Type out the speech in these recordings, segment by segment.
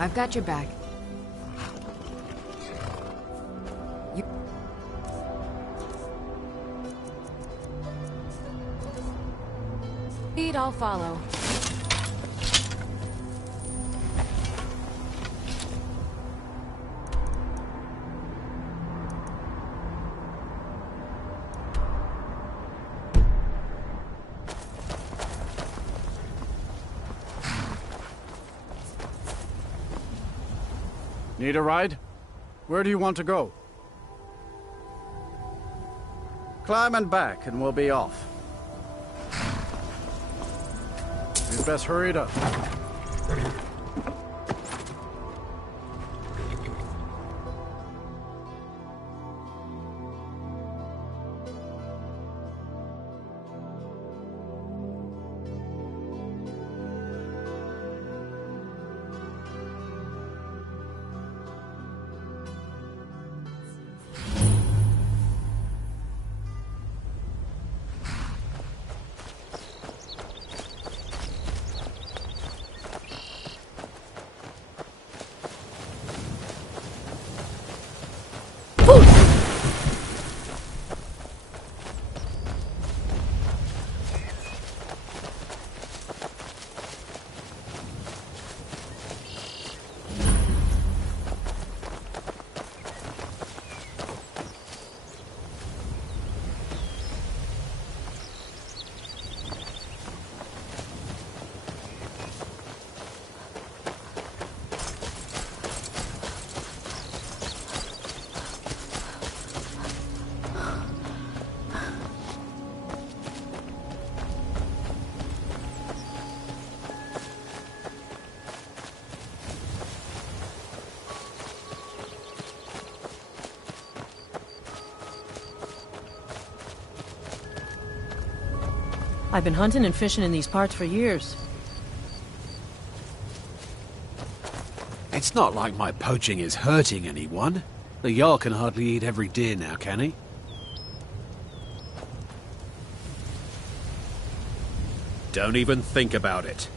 I've got your back. Lead, I'll follow. Need a ride? Where do you want to go? Climb and back, and we'll be off. You'd best hurry it up. I've been hunting and fishing in these parts for years. It's not like my poaching is hurting anyone. The Jarl can hardly eat every deer now, can he? Don't even think about it.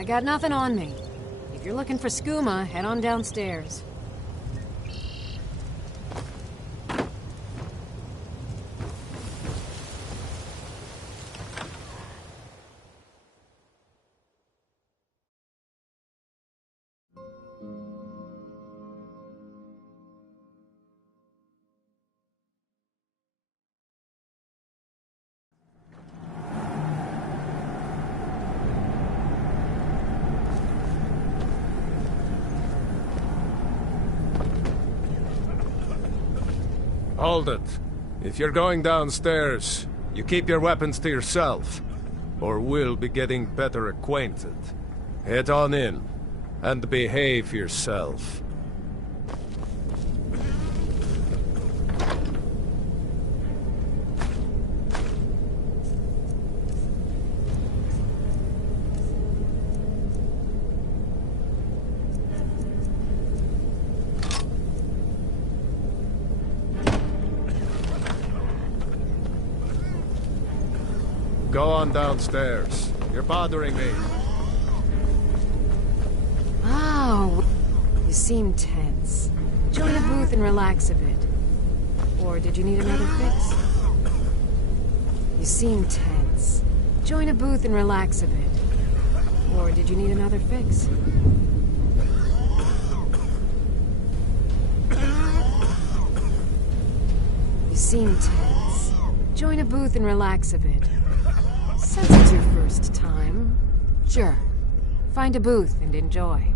I got nothing on me. If you're looking for skooma, head on downstairs. Hold it. If you're going downstairs, you keep your weapons to yourself, or we'll be getting better acquainted. Head on in, and behave yourself. Go on downstairs. You're bothering me. Oh, you seem tense. Join a booth and relax a bit. Or did you need another fix? You seem tense. Join a booth and relax a bit. Or did you need another fix? You seem tense. Join a booth and relax a bit. Since it's your first time, sure. Find a booth and enjoy.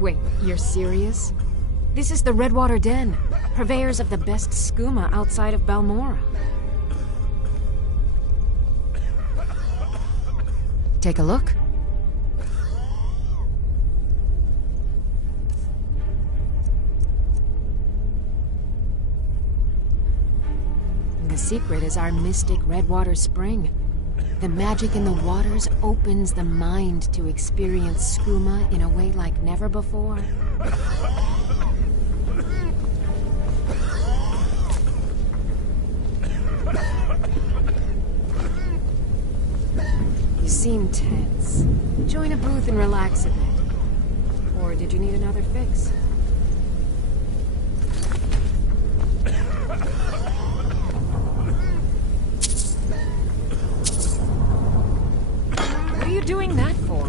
Wait, you're serious? This is the Redwater Den, purveyors of the best skooma outside of Balmora. Take a look. The secret is our mystic Redwater Spring. The magic in the waters opens the mind to experience skooma in a way like never before. You seem tense. Join a booth and relax a bit. Or did you need another fix? What are you doing that for?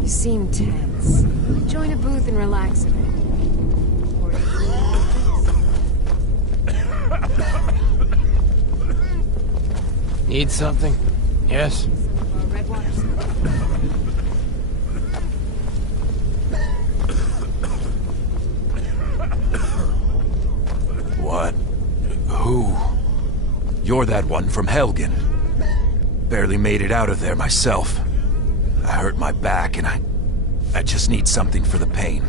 You seem tense. Join a booth and relax a bit. Or did you need another fix? Need something? Yes? Redwater. What? Who? You're that one from Helgen. Barely made it out of there myself. I hurt my back and I just need something for the pain.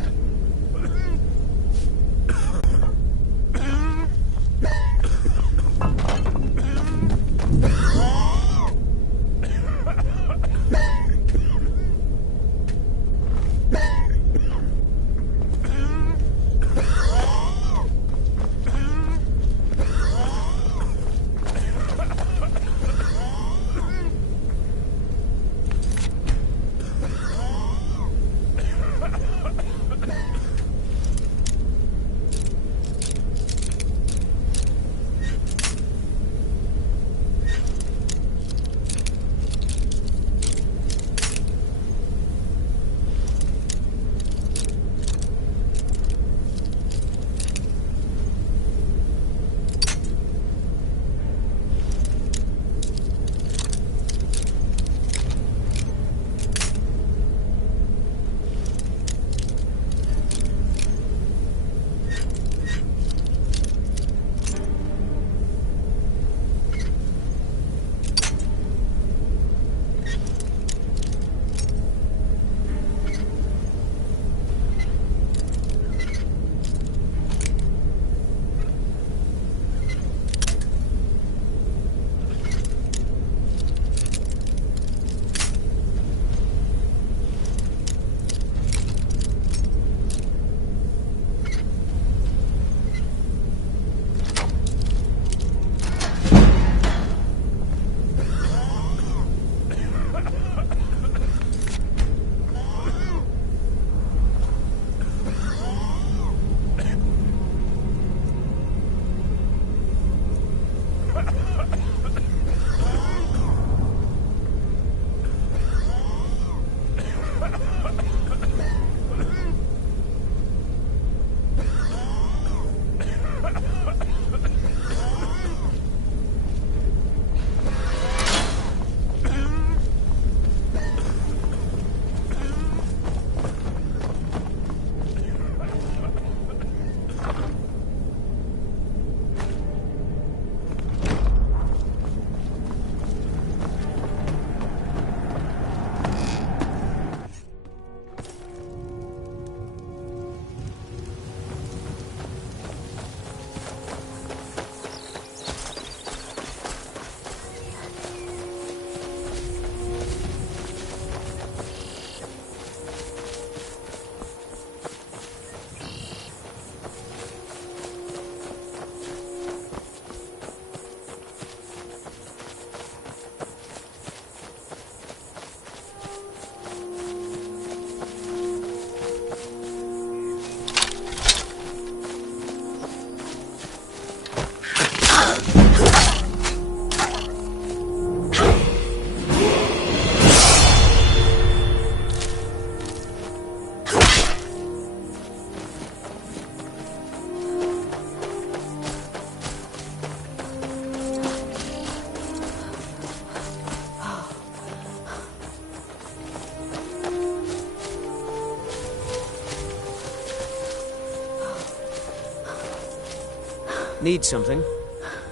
Need something?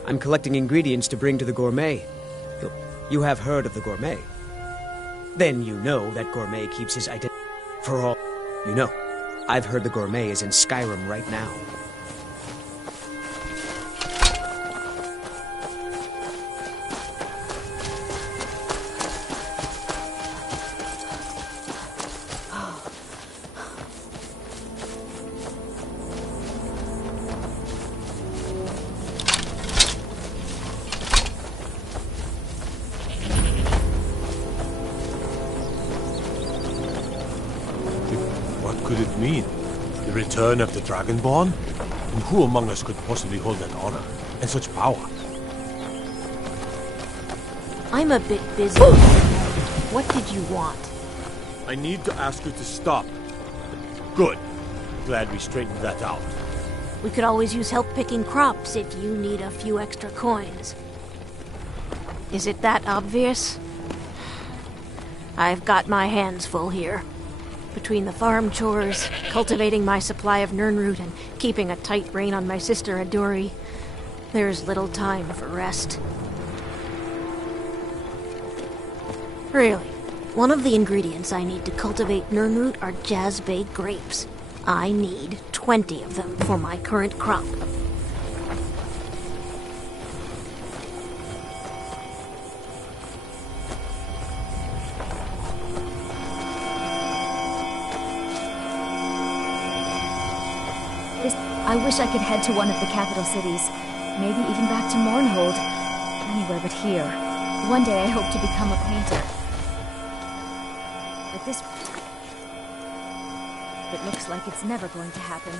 I'm collecting ingredients to bring to the gourmet. You have heard of the gourmet? Then you know that gourmet keeps his identity. For all you know, I've heard the gourmet is in Skyrim right now. What could it mean? The return of the Dragonborn? And who among us could possibly hold that honor and such power? I'm a bit busy. What did you want? I need to ask you to stop. Good. Glad we straightened that out. We could always use help picking crops if you need a few extra coins. Is it that obvious? I've got my hands full here. Between the farm chores, cultivating my supply of Nirnroot, and keeping a tight rein on my sister Adori, there's little time for rest. Really, one of the ingredients I need to cultivate Nirnroot are Jazbay grapes. I need 20 of them for my current crop. I wish I could head to one of the capital cities. Maybe even back to Mournhold. Anywhere but here. One day I hope to become a painter. But this... It looks like it's never going to happen.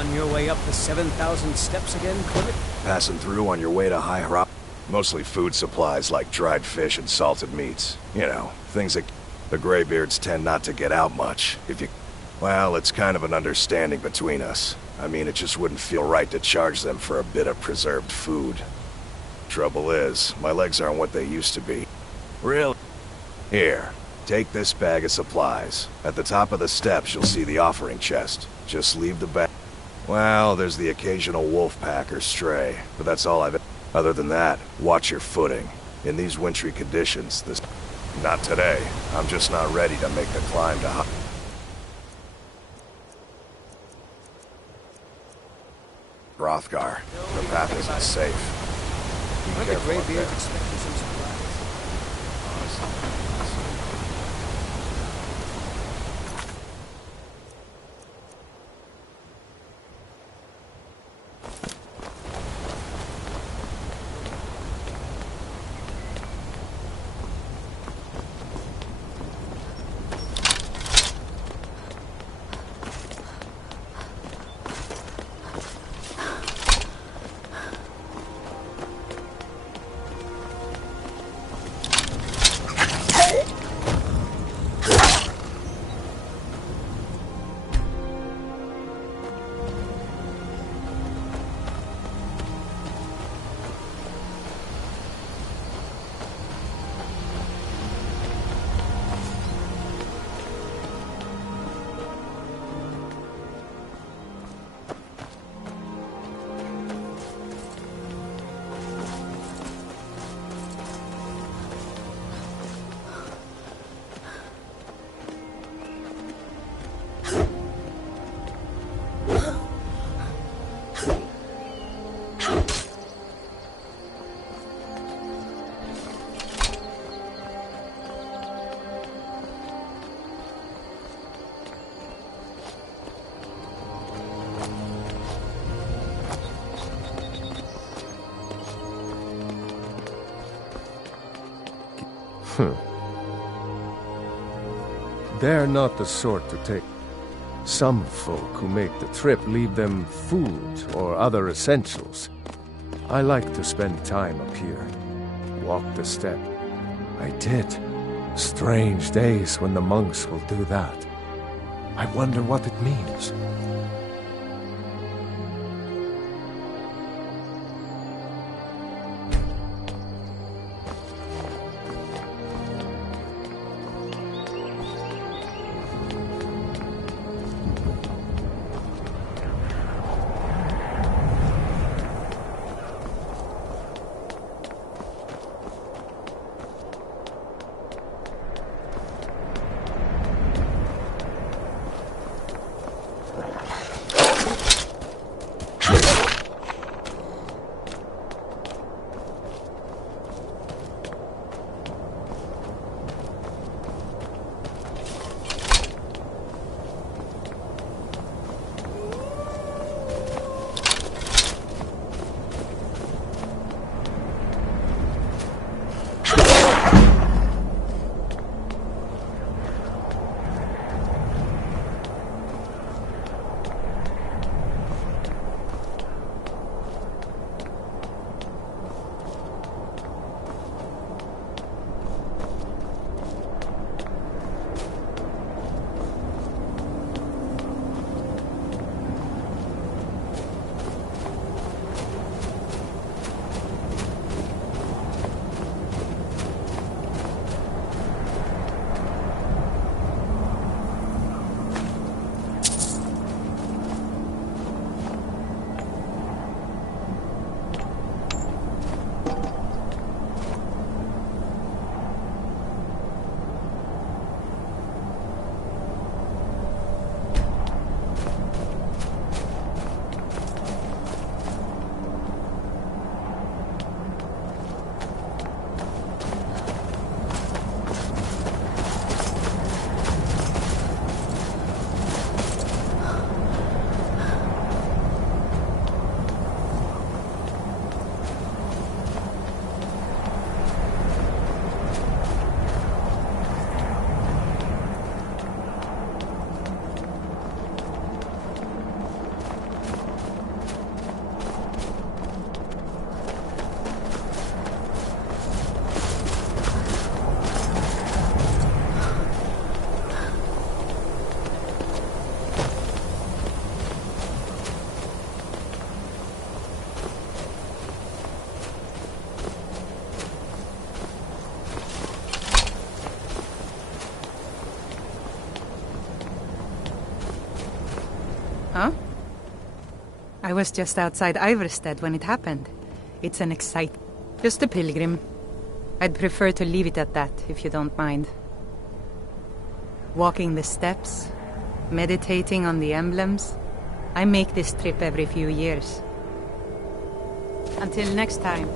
On your way up the 7,000 steps again, Clivet? Passing through on your way to High Hrop. Mostly food supplies like dried fish and salted meats. You know, things that the Greybeards tend not to get out much. If you... Well, it's kind of an understanding between us. I mean, it just wouldn't feel right to charge them for a bit of preserved food. Trouble is, my legs aren't what they used to be. Really? Here, take this bag of supplies. At the top of the steps, you'll see the offering chest. Just leave the bag. Well, there's the occasional wolf pack or stray, but that's all I've... Other than that, watch your footing. In these wintry conditions, this... Not today. I'm just not ready to make the climb to high... Hrothgar. The path isn't safe. Be careful up there. Expecting some surprise. They're not the sort to take. Some folk who make the trip leave them food or other essentials. I like to spend time up here. Walk the step. I did. Strange days when the monks will do that. I wonder what it means. I was just outside Iverstead when it happened. It's an just a pilgrim. I'd prefer to leave it at that, if you don't mind. Walking the steps, meditating on the emblems. I make this trip every few years. Until next time.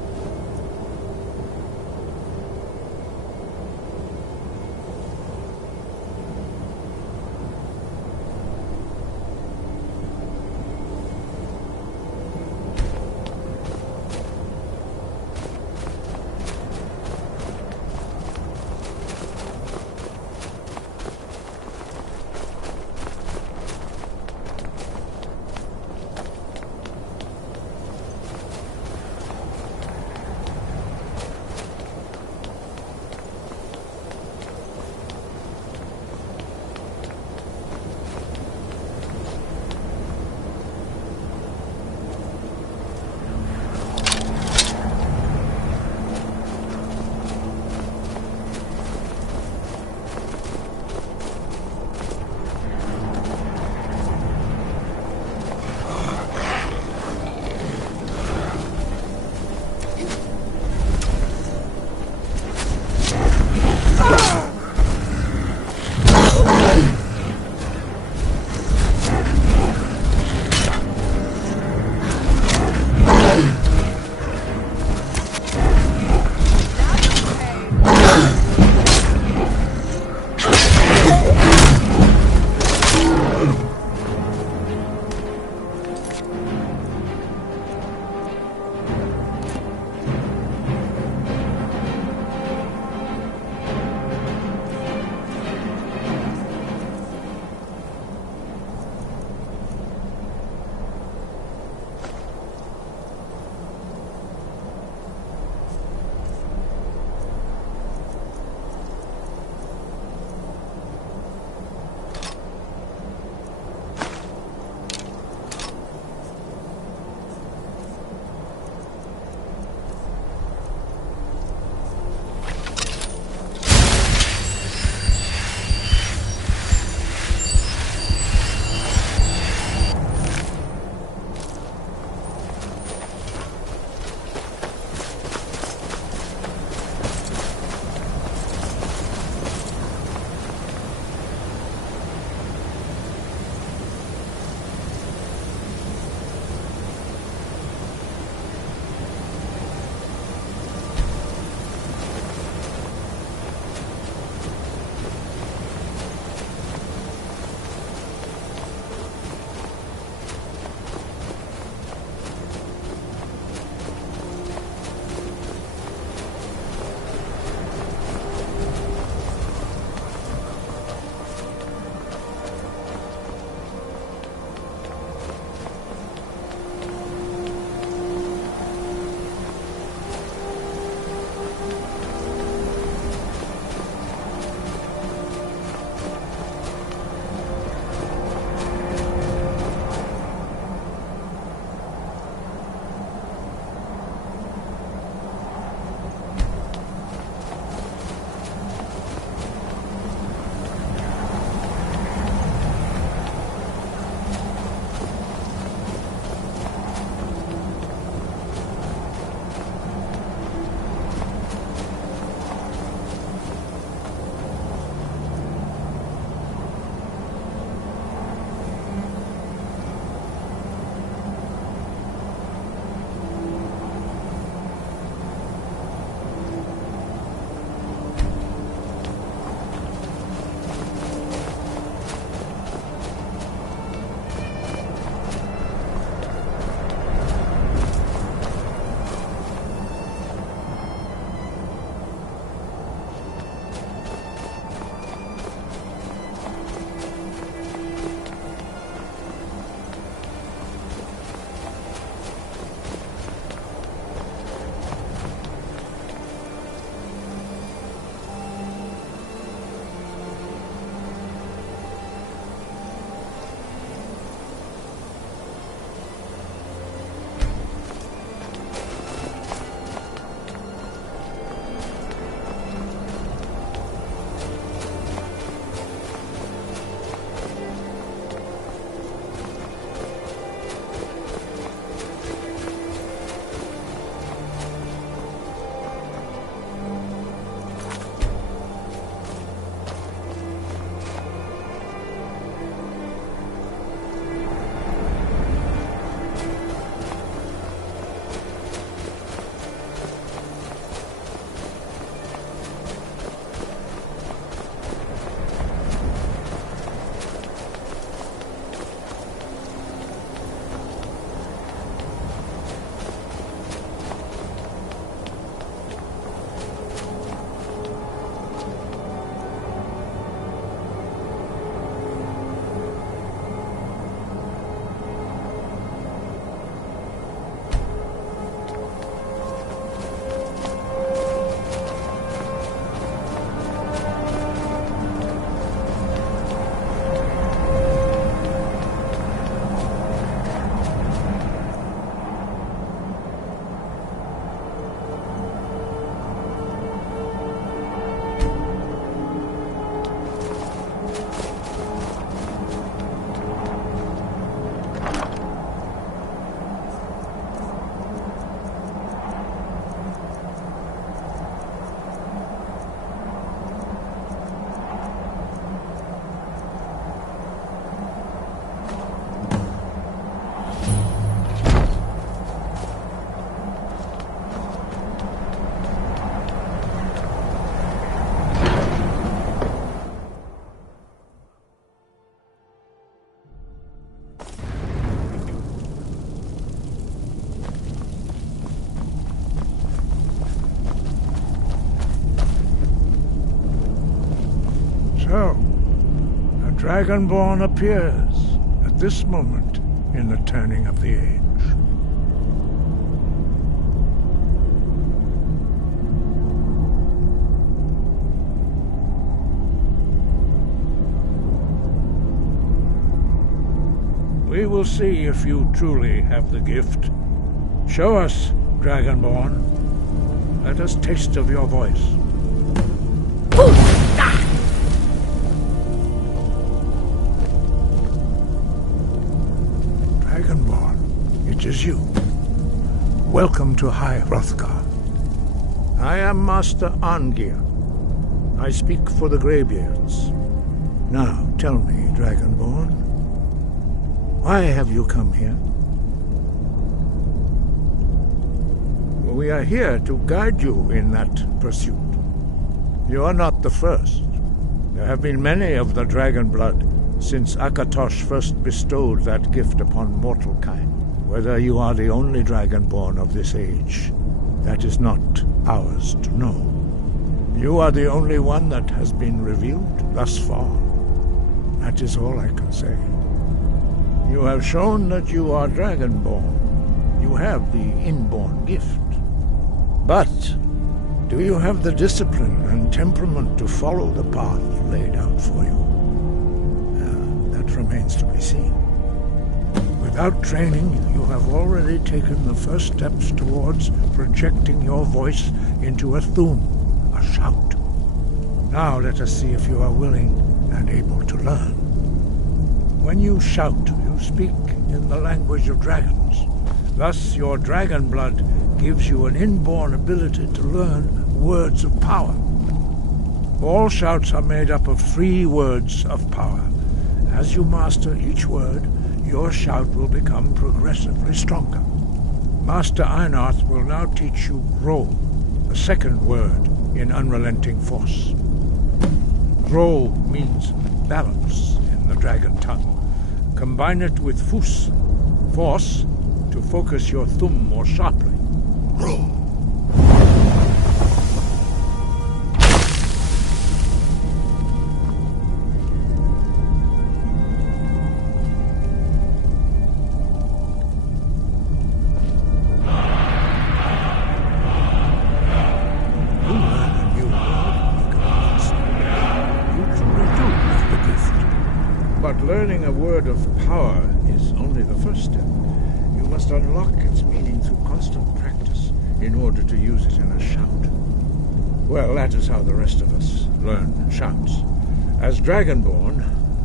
Dragonborn appears at this moment in the turning of the age. We will see if you truly have the gift. Show us, Dragonborn. Let us taste of your voice. Dragonborn, it is you. Welcome to High Hrothgar. I am Master Arngir. I speak for the Greybeards. Now, tell me, Dragonborn, why have you come here? We are here to guide you in that pursuit. You are not the first. There have been many of the dragon blood since Akatosh first bestowed that gift upon mortal kind. Whether you are the only dragonborn of this age, that is not ours to know. You are the only one that has been revealed thus far. That is all I can say. You have shown that you are dragonborn. You have the inborn gift. But do you have the discipline and temperament to follow the path laid out for you? That remains to be seen. Without training, you have already taken the first steps towards projecting your voice into a thum, a shout. Now let us see if you are willing and able to learn. When you shout, you speak in the language of dragons. Thus, your dragon blood gives you an inborn ability to learn words of power. All shouts are made up of 3 words of power. As you master each word, your shout will become progressively stronger. Master Einarth will now teach you Ro, the second word in Unrelenting Force. Ro means balance in the dragon tongue. Combine it with Fus, force, to focus your thumb more sharply. Ro. Learning a word of power is only the first step. You must unlock its meaning through constant practice in order to use it in a shout. Well, that is how the rest of us learn shouts. As Dragonborn,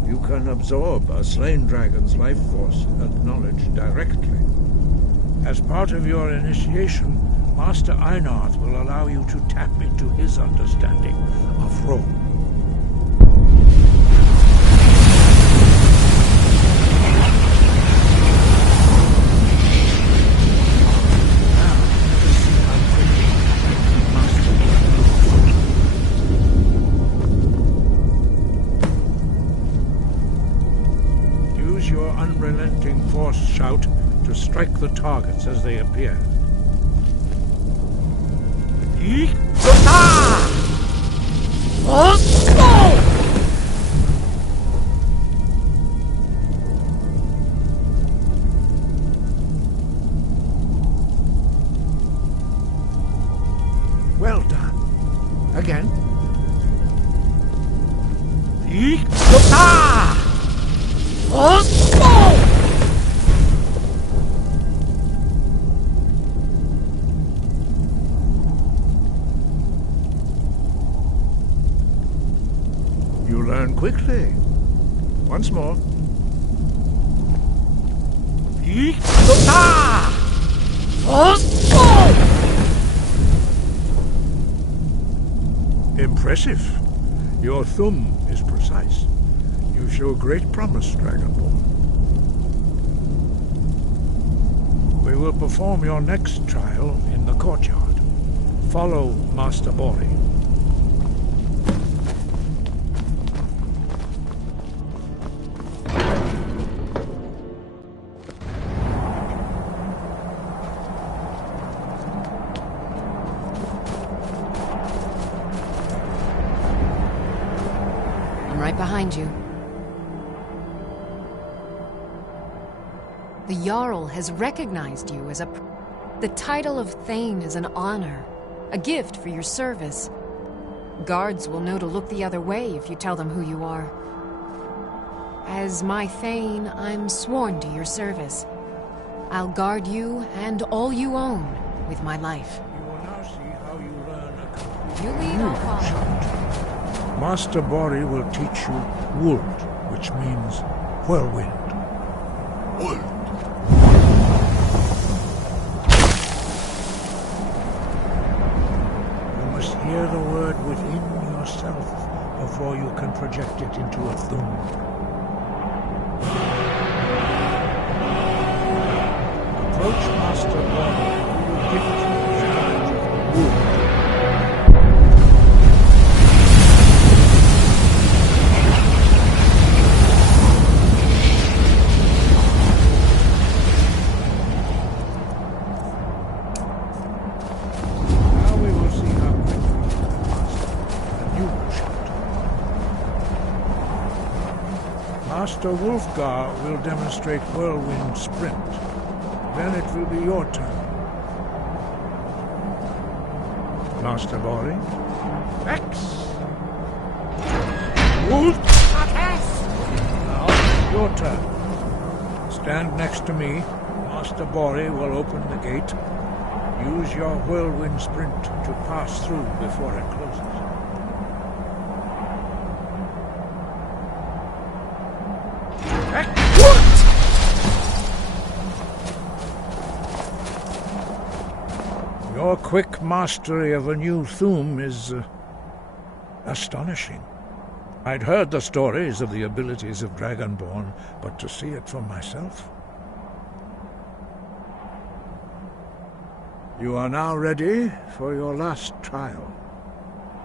you can absorb a slain dragon's life force and knowledge directly. As part of your initiation, Master Einarth will allow you to tap into his understanding of Ro. Unrelenting force shout to strike the targets as they appear. Well done. Again. You learn quickly. Once more. Impressive. Your thumb is precise. You show great promise, Dragonborn. We will perform your next trial in the courtyard. Follow Master Bori. I'm right behind you. The Jarl has recognized you as a... The title of Thane is an honor, a gift for your service. Guards will know to look the other way if you tell them who you are. As my Thane, I'm sworn to your service. I'll guard you and all you own with my life. You will now see how you learn a complete You lead, I'll follow. Master Bori will teach you Wold, which means whirlwind. Wold. You must hear the word within yourself before you can project it into a thum. Approach Master Bori, who will gift you the knowledge of Wold. Master Wulfgar will demonstrate Whirlwind Sprint. Then it will be your turn. Master Bori. X! Wolf! Now it's your turn. Stand next to me. Master Bori will open the gate. Use your Whirlwind Sprint to pass through before it closes. Your quick mastery of a new Thum is astonishing. I'd heard the stories of the abilities of Dragonborn, but to see it for myself... You are now ready for your last trial.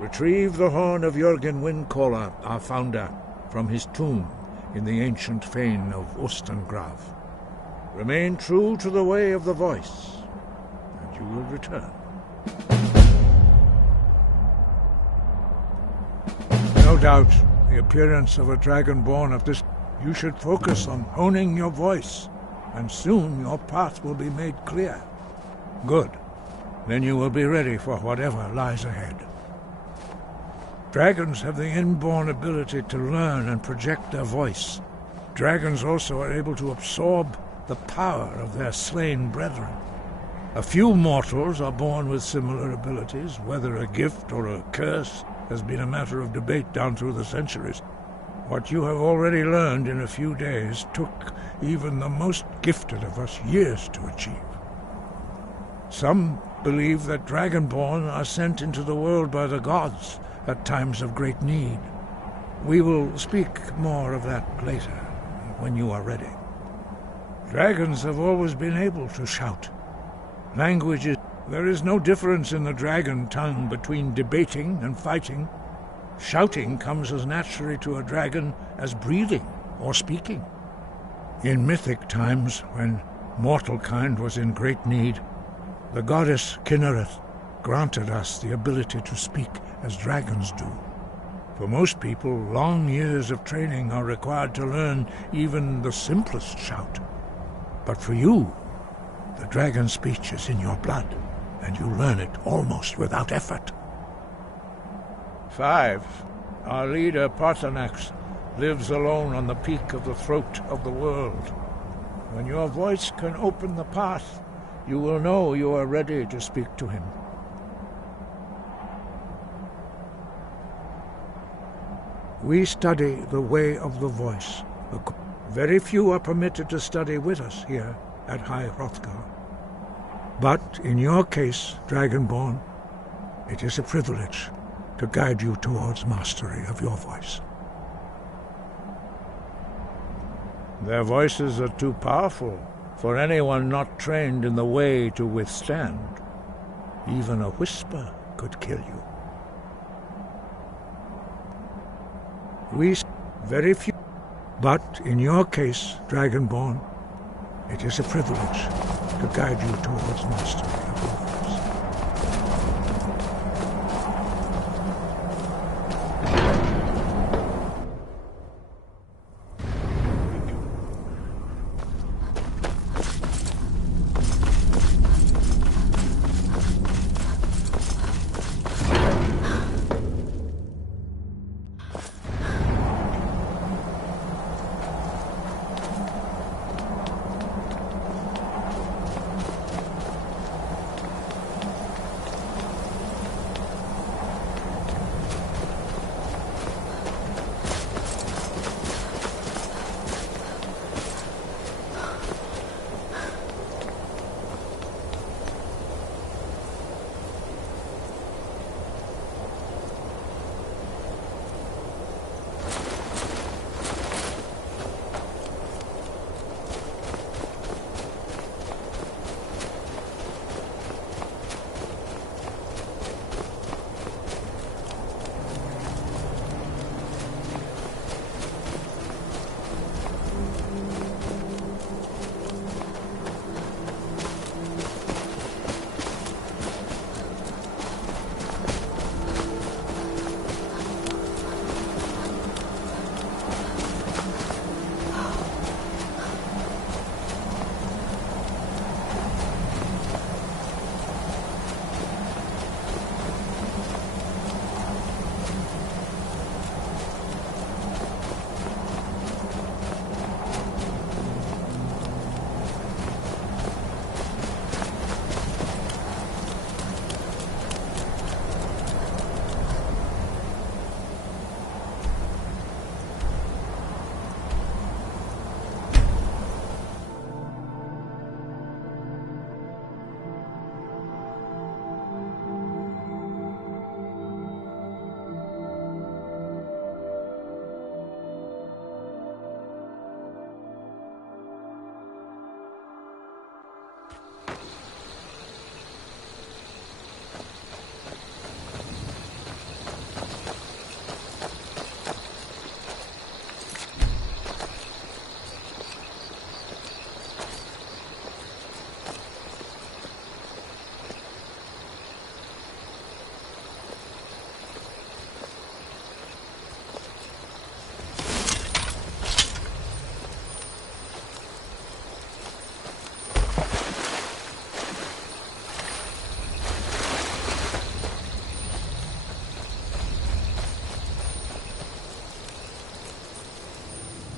Retrieve the horn of Jörgen Windcaller, our founder, from his tomb in the ancient fane of Ostengrav. Remain true to the way of the voice, and you will return. No doubt, the appearance of a Dragonborn of this... You should focus on honing your voice, and soon your path will be made clear. Good. Then you will be ready for whatever lies ahead. Dragons have the inborn ability to learn and project their voice. Dragons also are able to absorb the power of their slain brethren. A few mortals are born with similar abilities. Whether a gift or a curse has been a matter of debate down through the centuries. What you have already learned in a few days took even the most gifted of us years to achieve. Some believe that Dragonborn are sent into the world by the gods at times of great need. We will speak more of that later, when you are ready. Dragons have always been able to shout. Languages... There is no difference in the dragon tongue between debating and fighting. Shouting comes as naturally to a dragon as breathing or speaking. In mythic times, when mortal kind was in great need, the goddess Kinnereth granted us the ability to speak as dragons do. For most people, long years of training are required to learn even the simplest shout. But for you, the dragon speech is in your blood, and you learn it almost without effort. 5. Our leader, Paarthurnax, lives alone on the peak of the throat of the world. When your voice can open the path, you will know you are ready to speak to him. We study the way of the voice. Very few are permitted to study with us here at High Hrothgar. But in your case, Dragonborn, it is a privilege to guide you towards mastery of your voice. Their voices are too powerful for anyone not trained in the way to withstand. Even a whisper could kill you. We very few, but in your case, Dragonborn, it is a privilege to guide you towards mastery of your voice.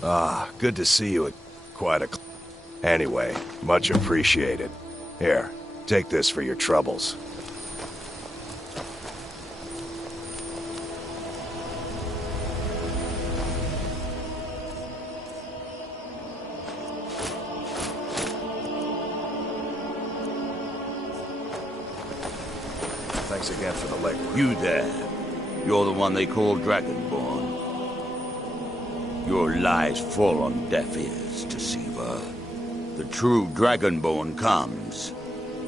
Ah, good to see you. Quite a... Anyway, much appreciated. Here, take this for your troubles. Thanks again for the legwork. You there. You're the one they call Dragonborn. Your lies fall on deaf ears, Deceiver. The true Dragonborn comes.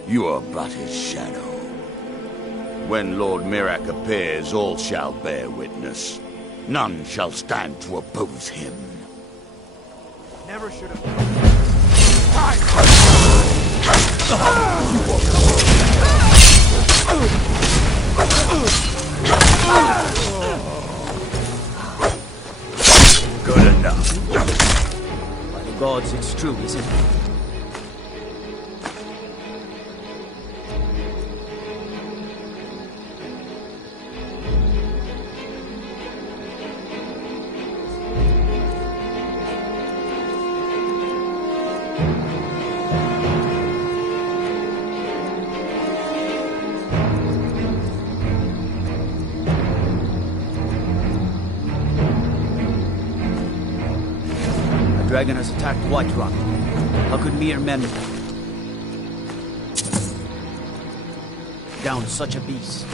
You are but his shadow. When Lord Mirak appears, all shall bear witness. None shall stand to oppose him. Never should have... Good enough. By the gods, it's true, isn't it? The dragon has attacked White Rock. How could mere men down such a beast?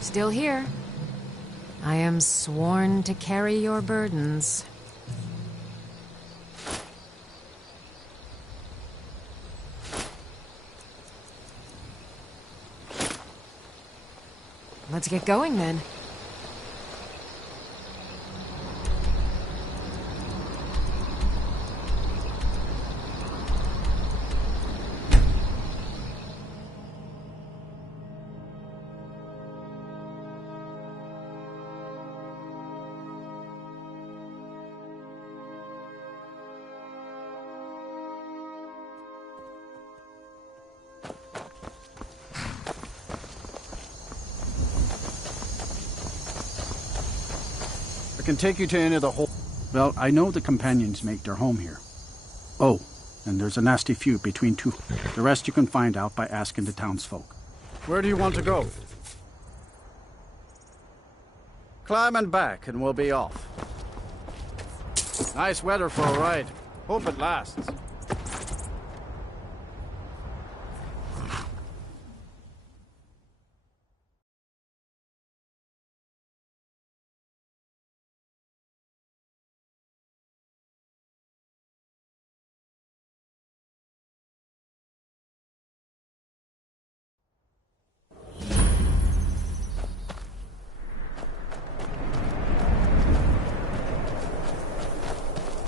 Still here. I am sworn to carry your burdens. Let's get going then. I can take you to any of the whole... Well, I know the companions make their home here. Oh, and there's a nasty feud between two. The rest you can find out by asking the townsfolk. Where do you want to go? Climb and back, and we'll be off. Nice weather for a ride. Hope it lasts.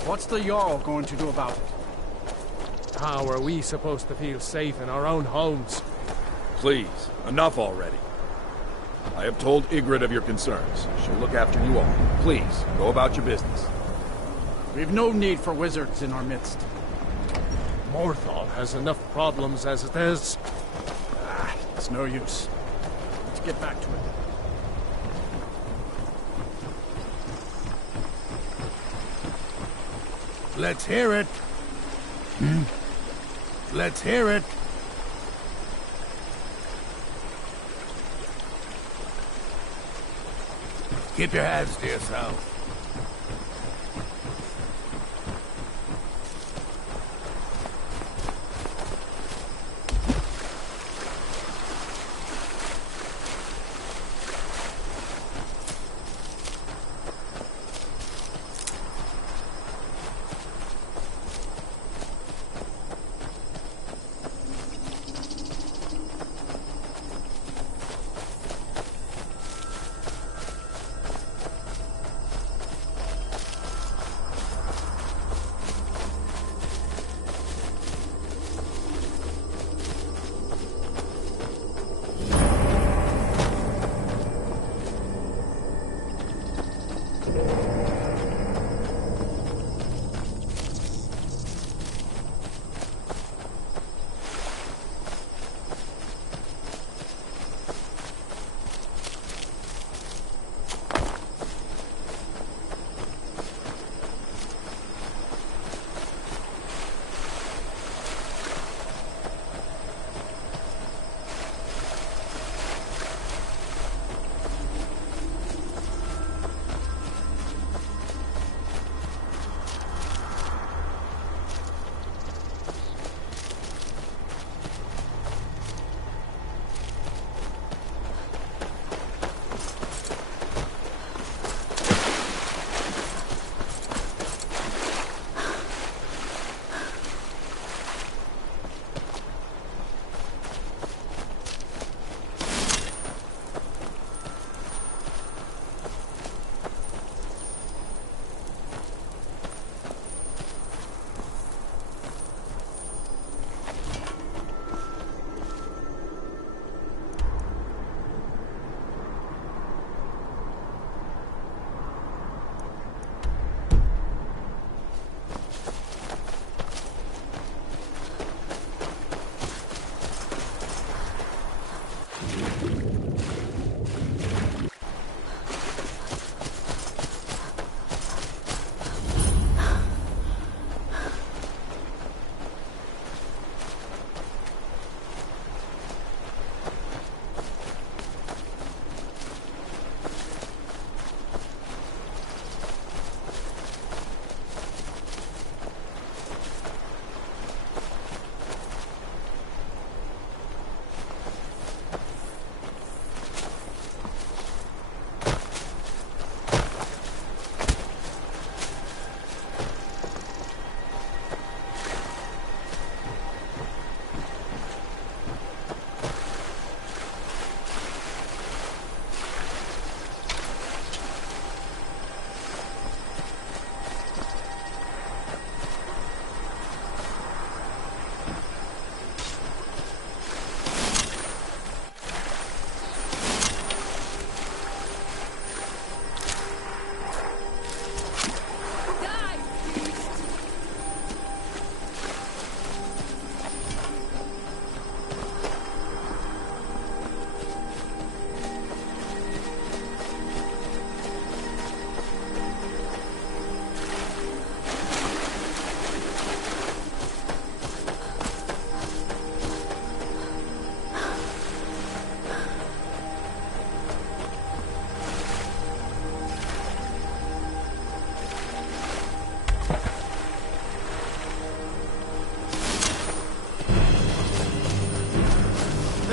What's the Jarl going to do about it? How are we supposed to feel safe in our own homes? Please, enough already. I have told Ygritte of your concerns. She'll look after you all. Please, go about your business. We've no need for wizards in our midst. Morthal has enough problems as it is. It's no use. Let's get back to it. Let's hear it. Let's hear it. Keep your hands to yourself.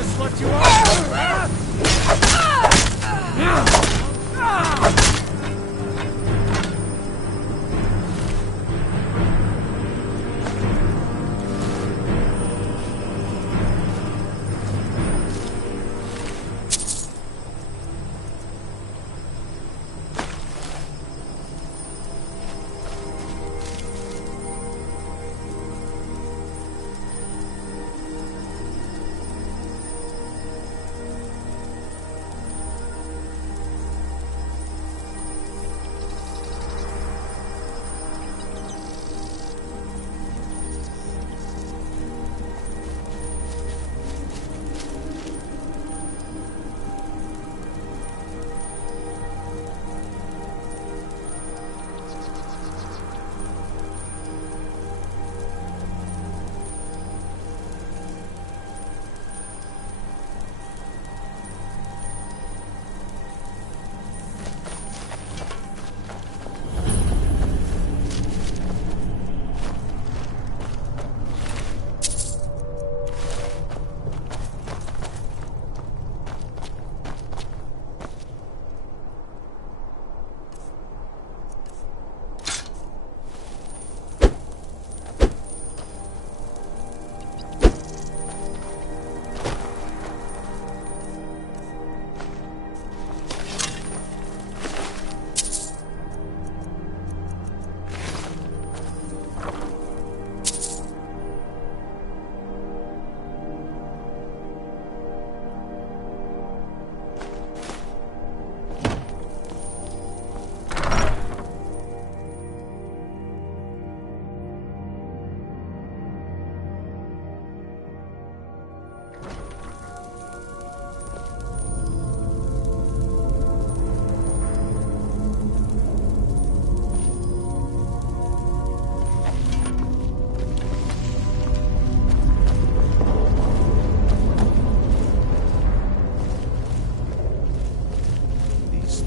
this what you are?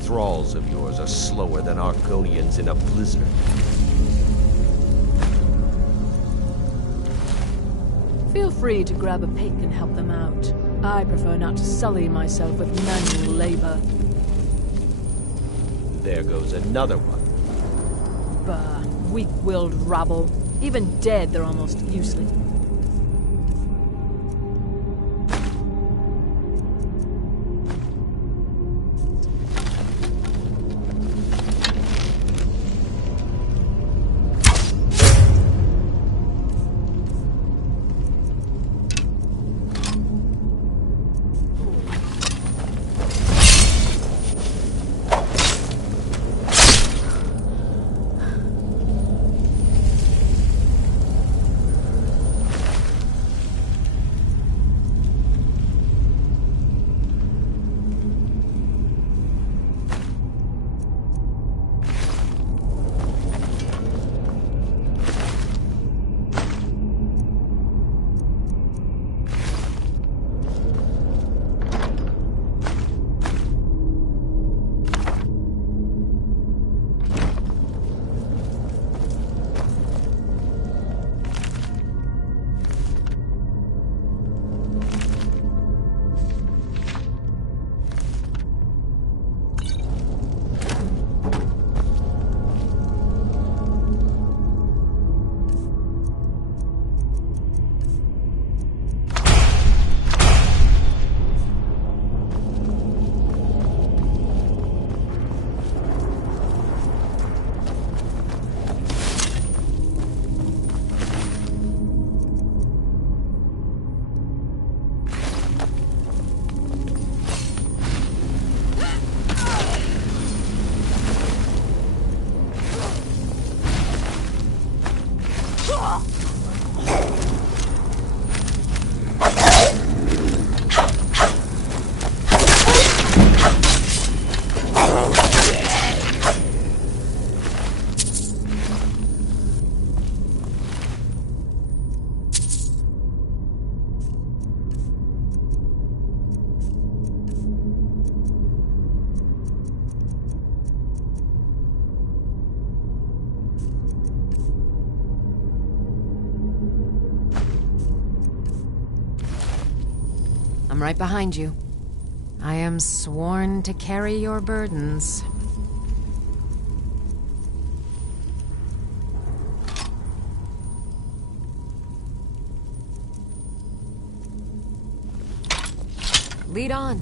Thralls of yours are slower than Argonians in a blizzard. Feel free to grab a pick and help them out. I prefer not to sully myself with manual labor. There goes another one. Bah, weak-willed rabble. Even dead, they're almost useless. I'm right behind you. I am sworn to carry your burdens. Lead on.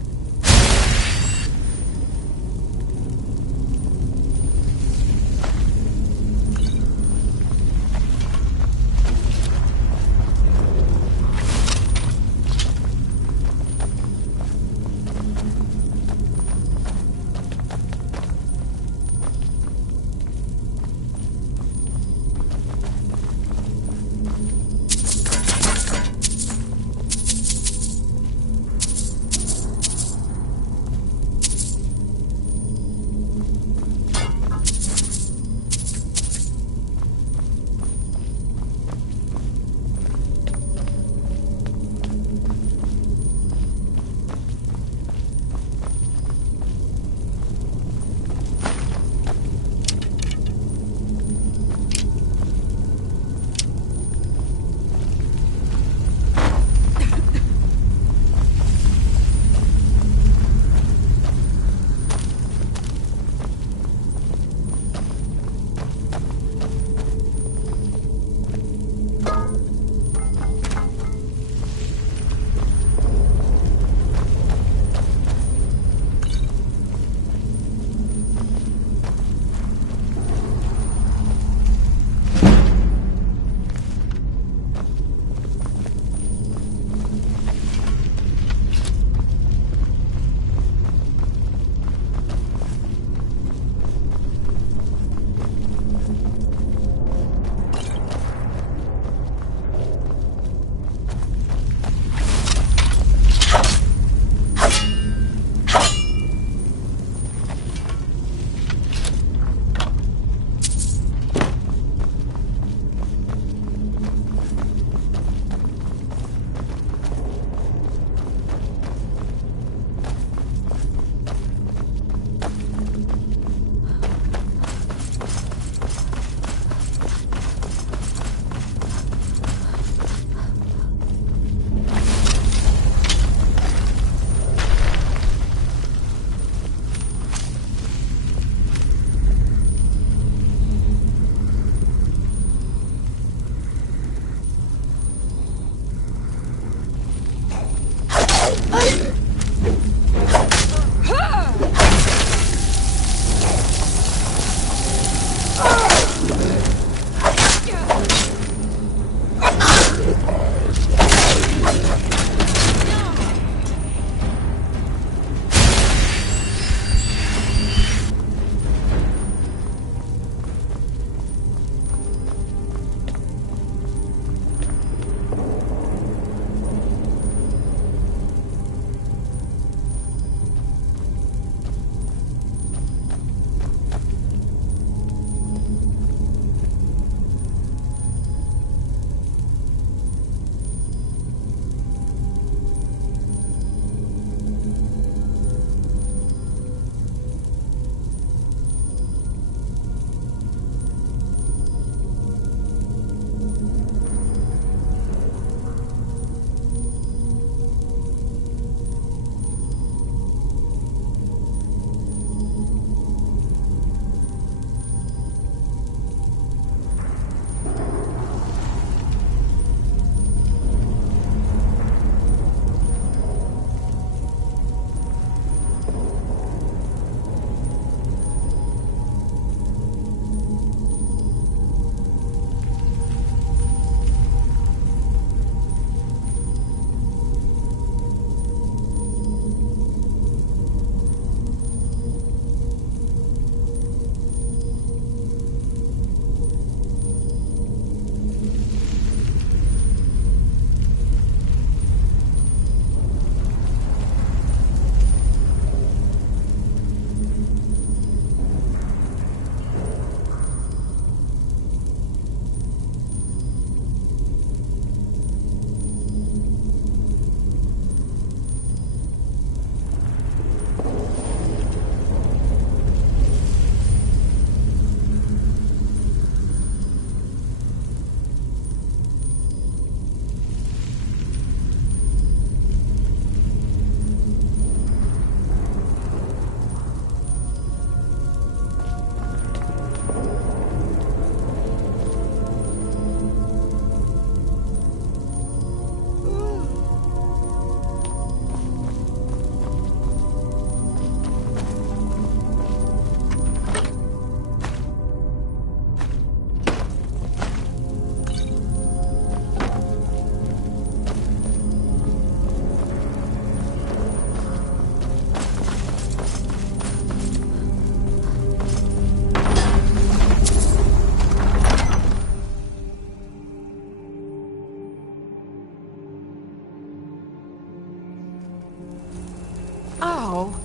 Oh.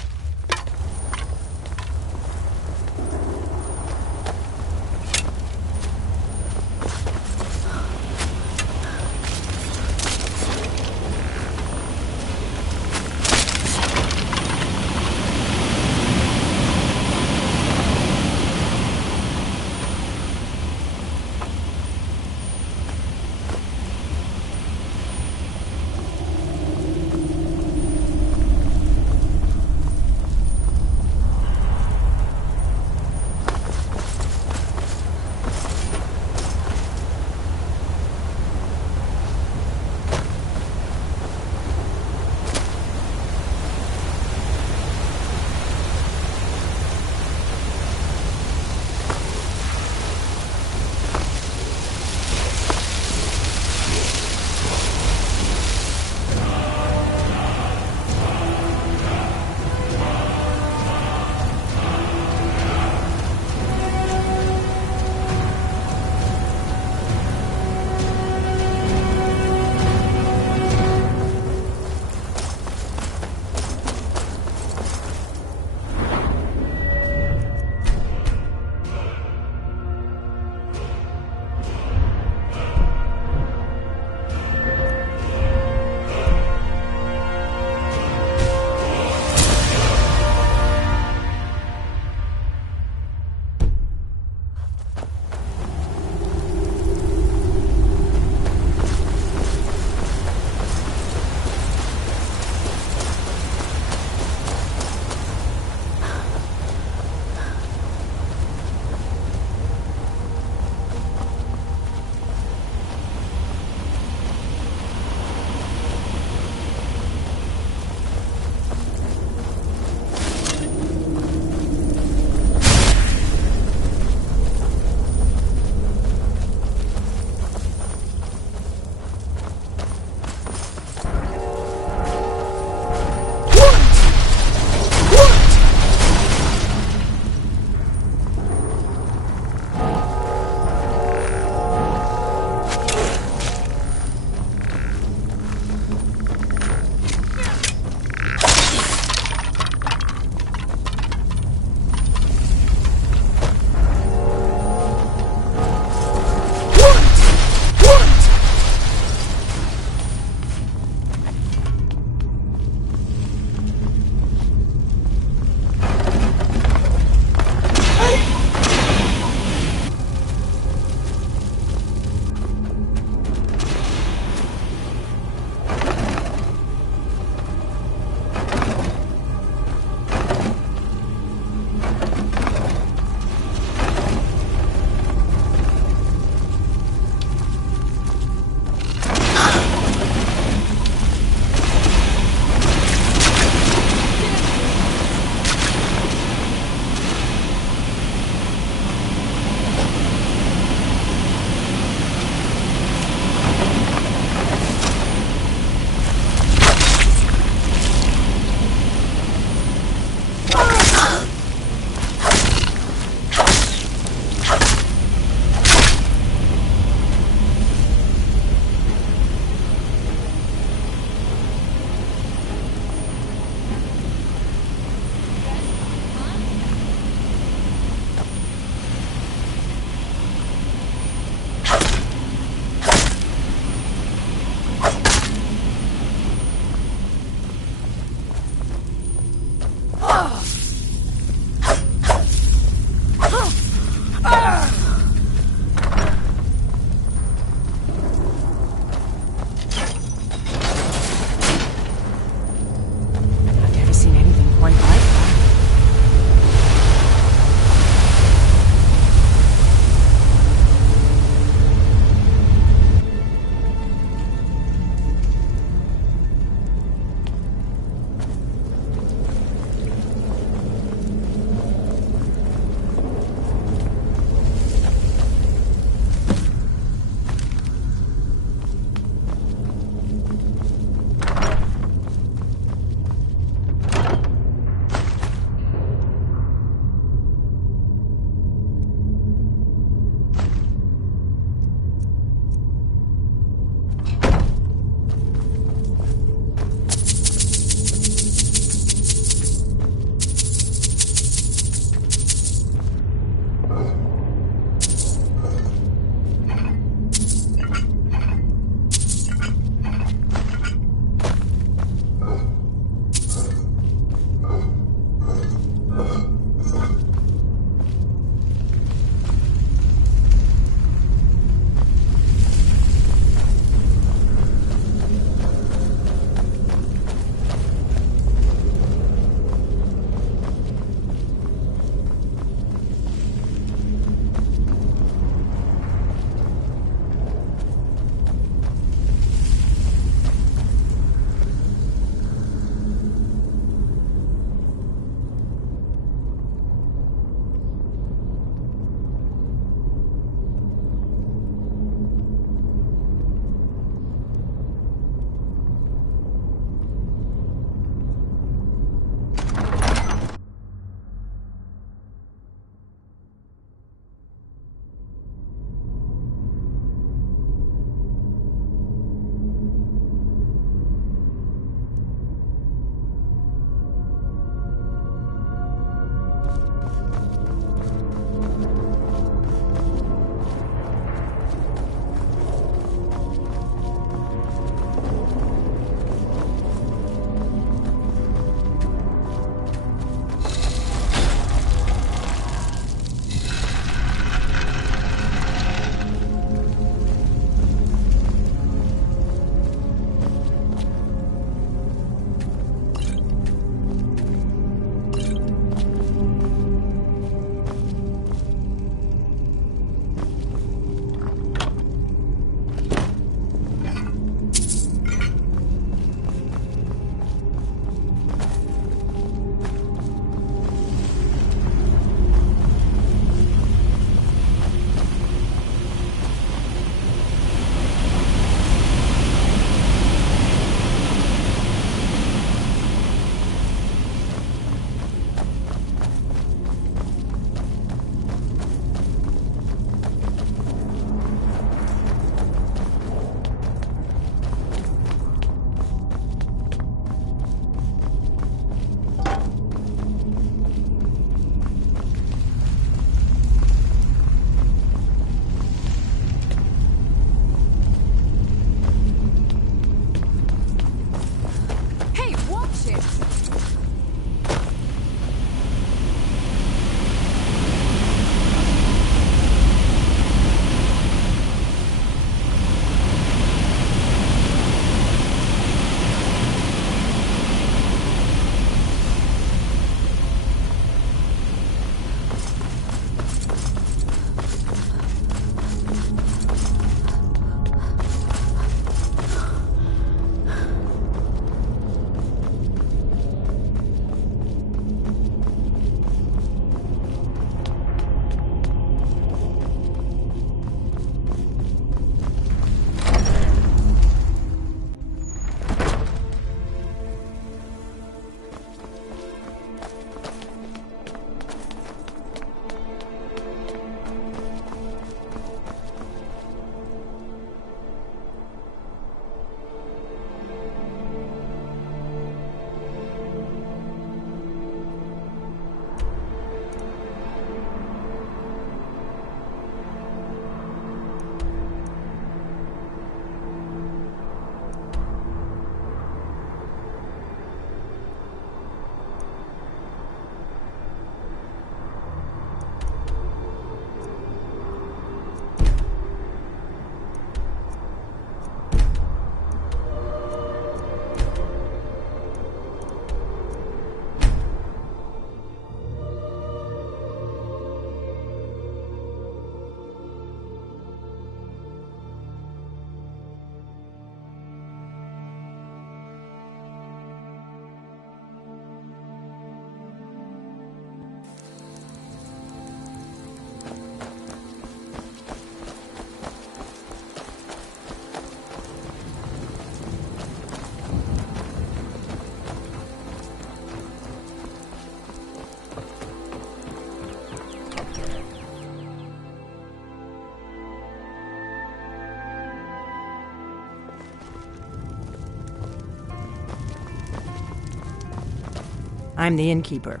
I'm the innkeeper.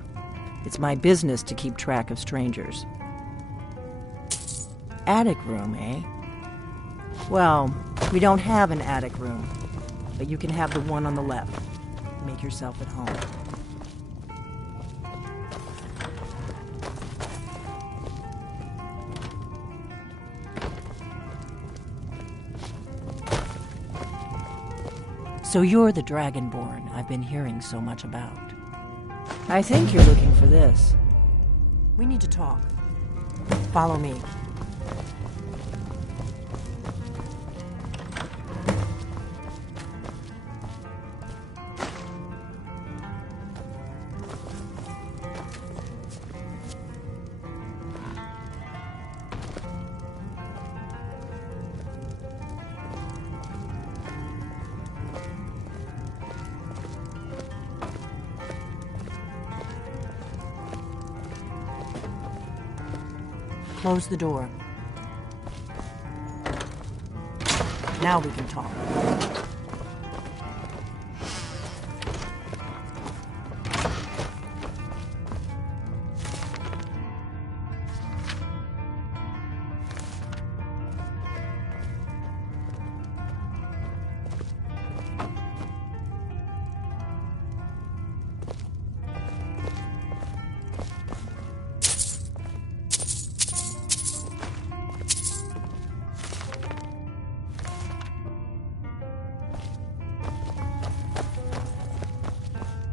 It's my business to keep track of strangers. Attic room, eh? Well, we don't have an attic room, but you can have the one on the left. Make yourself at home. So you're the Dragonborn I've been hearing so much about. I think you're looking for this. We need to talk. Follow me. Close the door. Now we can talk.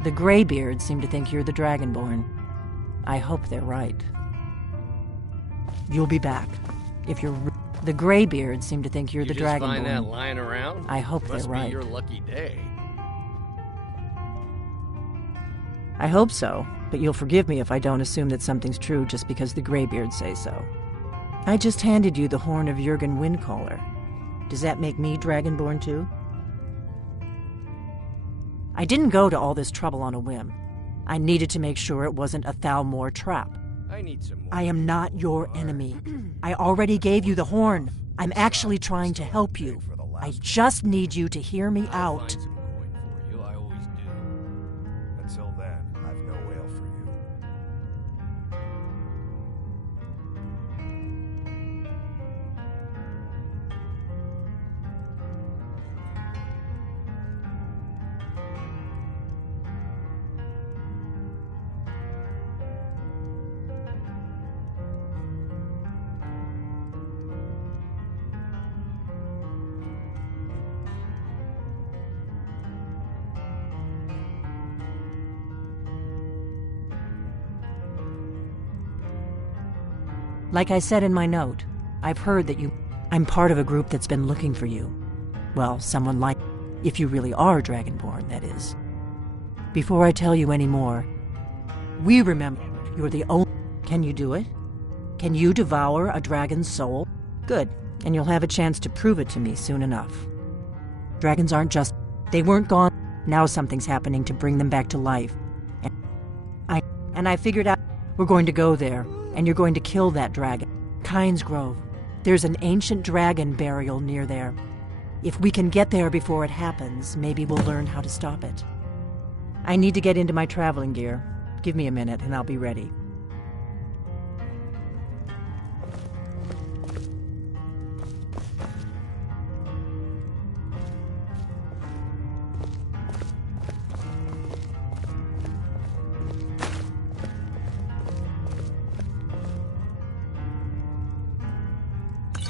The Greybeards seem to think you're the Dragonborn. I hope they're right. You'll be back. If you're... The Greybeards seem to think you're the Dragonborn. You just find that lying around? I hope they're right. Must be your lucky day. I hope so, but you'll forgive me if I don't assume that something's true just because the Greybeards say so. I just handed you the horn of Jurgen Windcaller. Does that make me Dragonborn too? I didn't go to all this trouble on a whim. I needed to make sure it wasn't a Thalmor trap. I need some more. I am not your enemy. I already gave you the horn. I'm actually trying to help you. I just need you to hear me out. Until then, I've no wail for you. Like I said in my note, I've heard that I'm part of a group that's been looking for you. Well, someone like... If you really are Dragonborn, that is. Before I tell you any more, we remember you're the only... Can you do it? Can you devour a dragon's soul? Good, and you'll have a chance to prove it to me soon enough. Dragons aren't just... They weren't gone. Now something's happening to bring them back to life. And I figured out we're going to go there. And you're going to kill that dragon. Kynes Grove. There's an ancient dragon burial near there. If we can get there before it happens, maybe we'll learn how to stop it. I need to get into my traveling gear. Give me a minute and I'll be ready.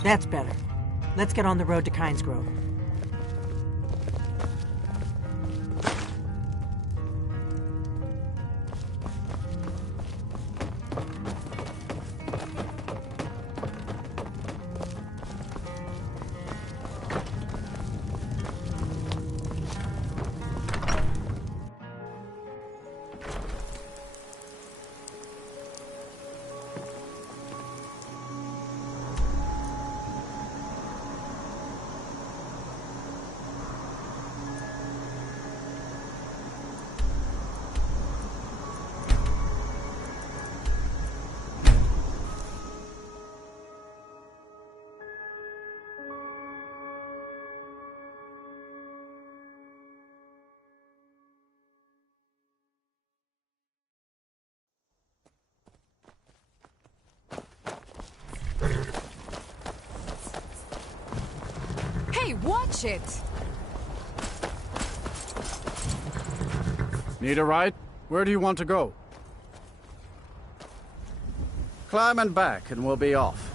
That's better. Let's get on the road to Kynes Grove. Watch it. Need a ride? Where do you want to go? Climb and back, and we'll be off.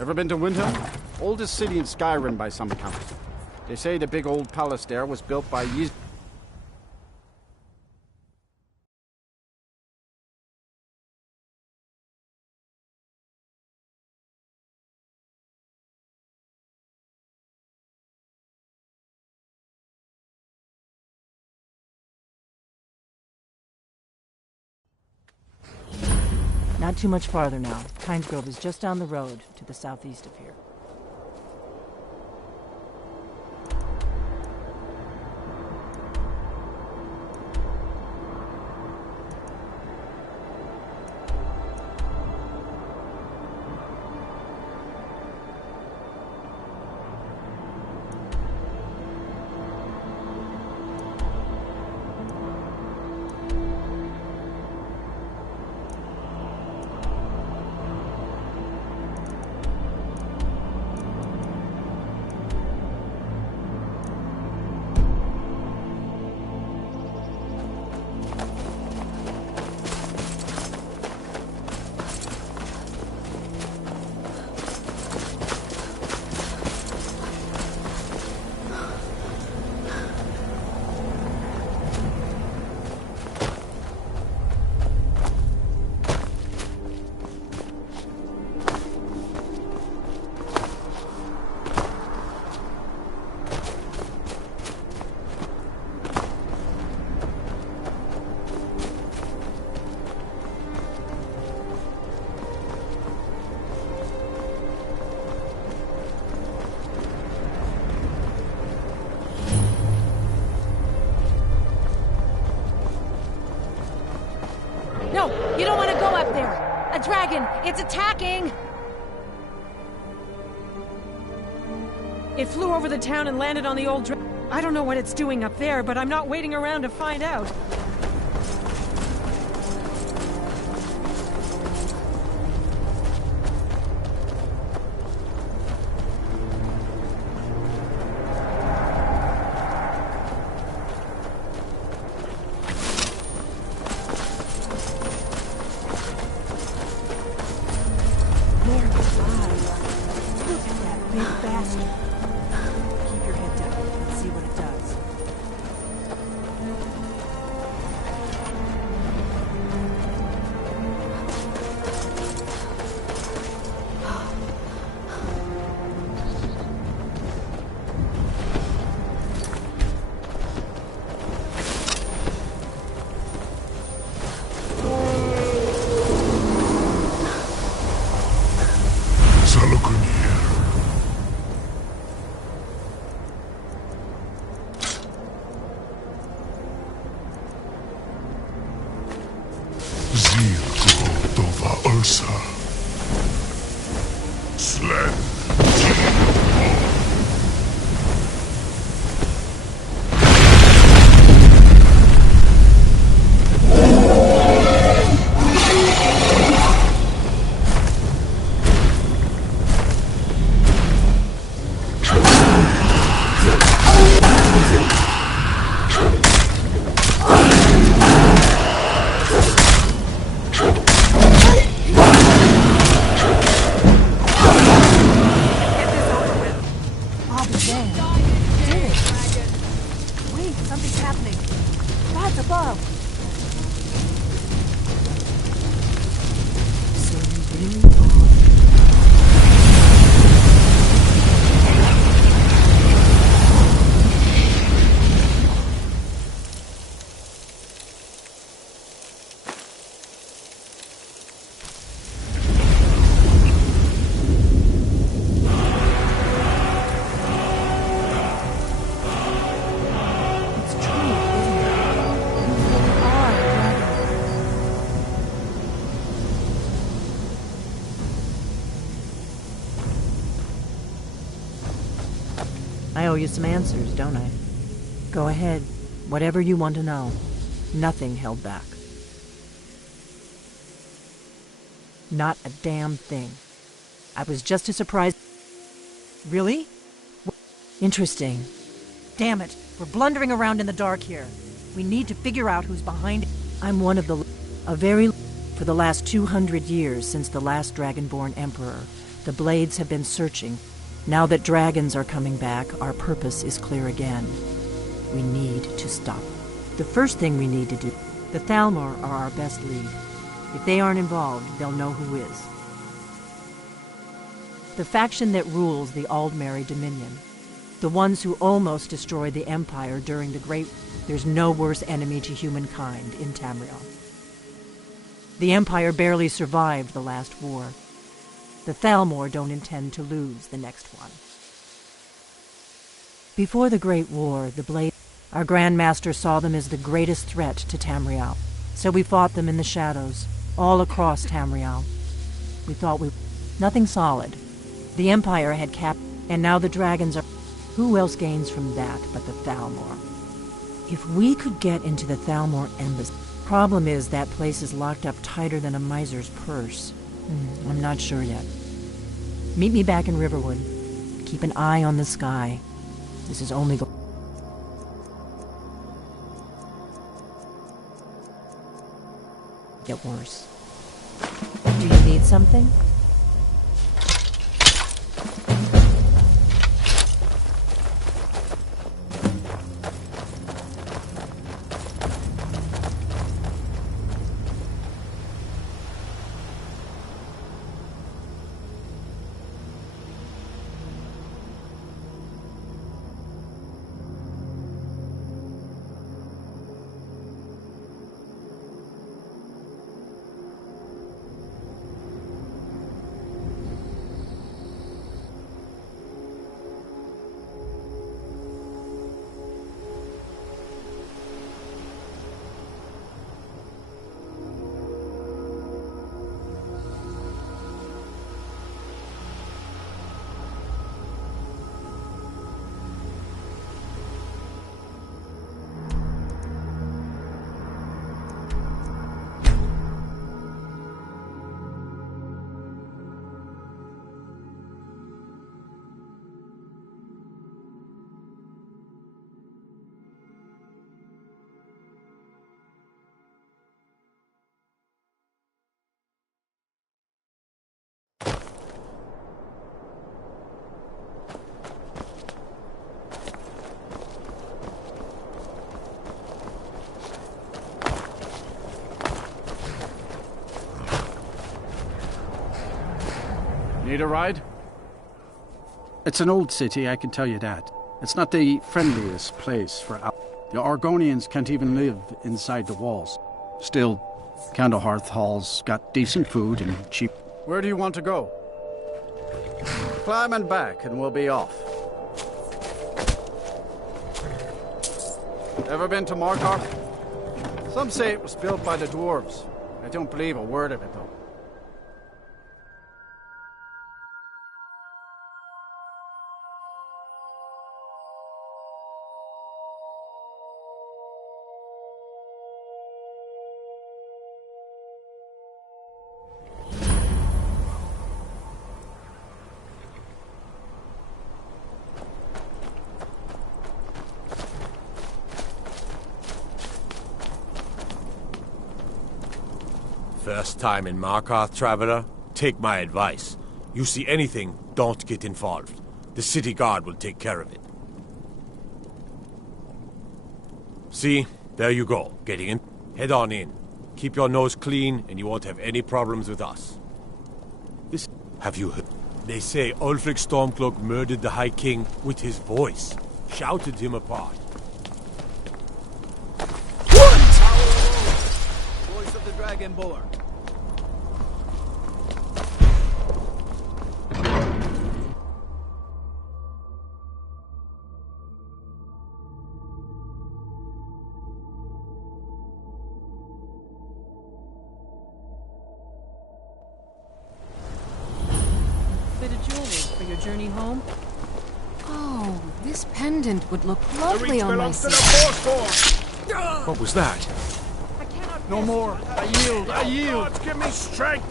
Ever been to Windhelm? Oldest city in Skyrim by some count. They say the big old palace there was built by Not too much farther now. Pines Grove is just down the road to the southeast of here. No, you don't want to go up there. A dragon, it's attacking. It flew over the town and landed on the old I don't know what it's doing up there, but I'm not waiting around to find out. I owe you some answers, don't I? Go ahead. Whatever you want to know. Nothing held back. Not a damn thing. I was just as surprised. Really? Interesting. Damn it, we're blundering around in the dark here. We need to figure out who's behind it. I'm one of for the last 200 years since the last Dragonborn Emperor, the Blades have been searching. Now that dragons are coming back, our purpose is clear again. We need to stop. The first thing we need to do, the Thalmor are our best lead. If they aren't involved, they'll know who is. The faction that rules the Aldmeri Dominion. The ones who almost destroyed the Empire during the Great... There's no worse enemy to humankind in Tamriel. The Empire barely survived the last war. The Thalmor don't intend to lose the next one. Before the Great War, the Blade... Our Grand Master saw them as the greatest threat to Tamriel. So we fought them in the shadows, all across Tamriel. We thought nothing solid. The Empire had capped, and now the dragons are... Who else gains from that but the Thalmor? If we could get into the Thalmor embassy... Problem is, that place is locked up tighter than a miser's purse. I'm not sure yet. Meet me back in Riverwood. Keep an eye on the sky. This is only get worse. Do you need something? Need a ride? It's an old city, I can tell you that. It's not the friendliest place for... The Argonians can't even live inside the walls. Still, Candlehearth Hall's got decent food and cheap... Where do you want to go? Climb and back and we'll be off. Ever been to Markarth? Some say it was built by the dwarves. I don't believe a word of it, though. First time in Markarth, traveler? Take my advice. You see anything, don't get involved. The city guard will take care of it. See? There you go. Getting in. Head on in. Keep your nose clean, and you won't have any problems with us. This... Have you heard? They say Ulfric Stormcloak murdered the High King with his voice. Shouted him apart. Voice of the Dragonborn. Bit of jewelry for your journey home? Oh, this pendant would look lovely on my sister. What was that? No more. I yield. I yield. Give me strength.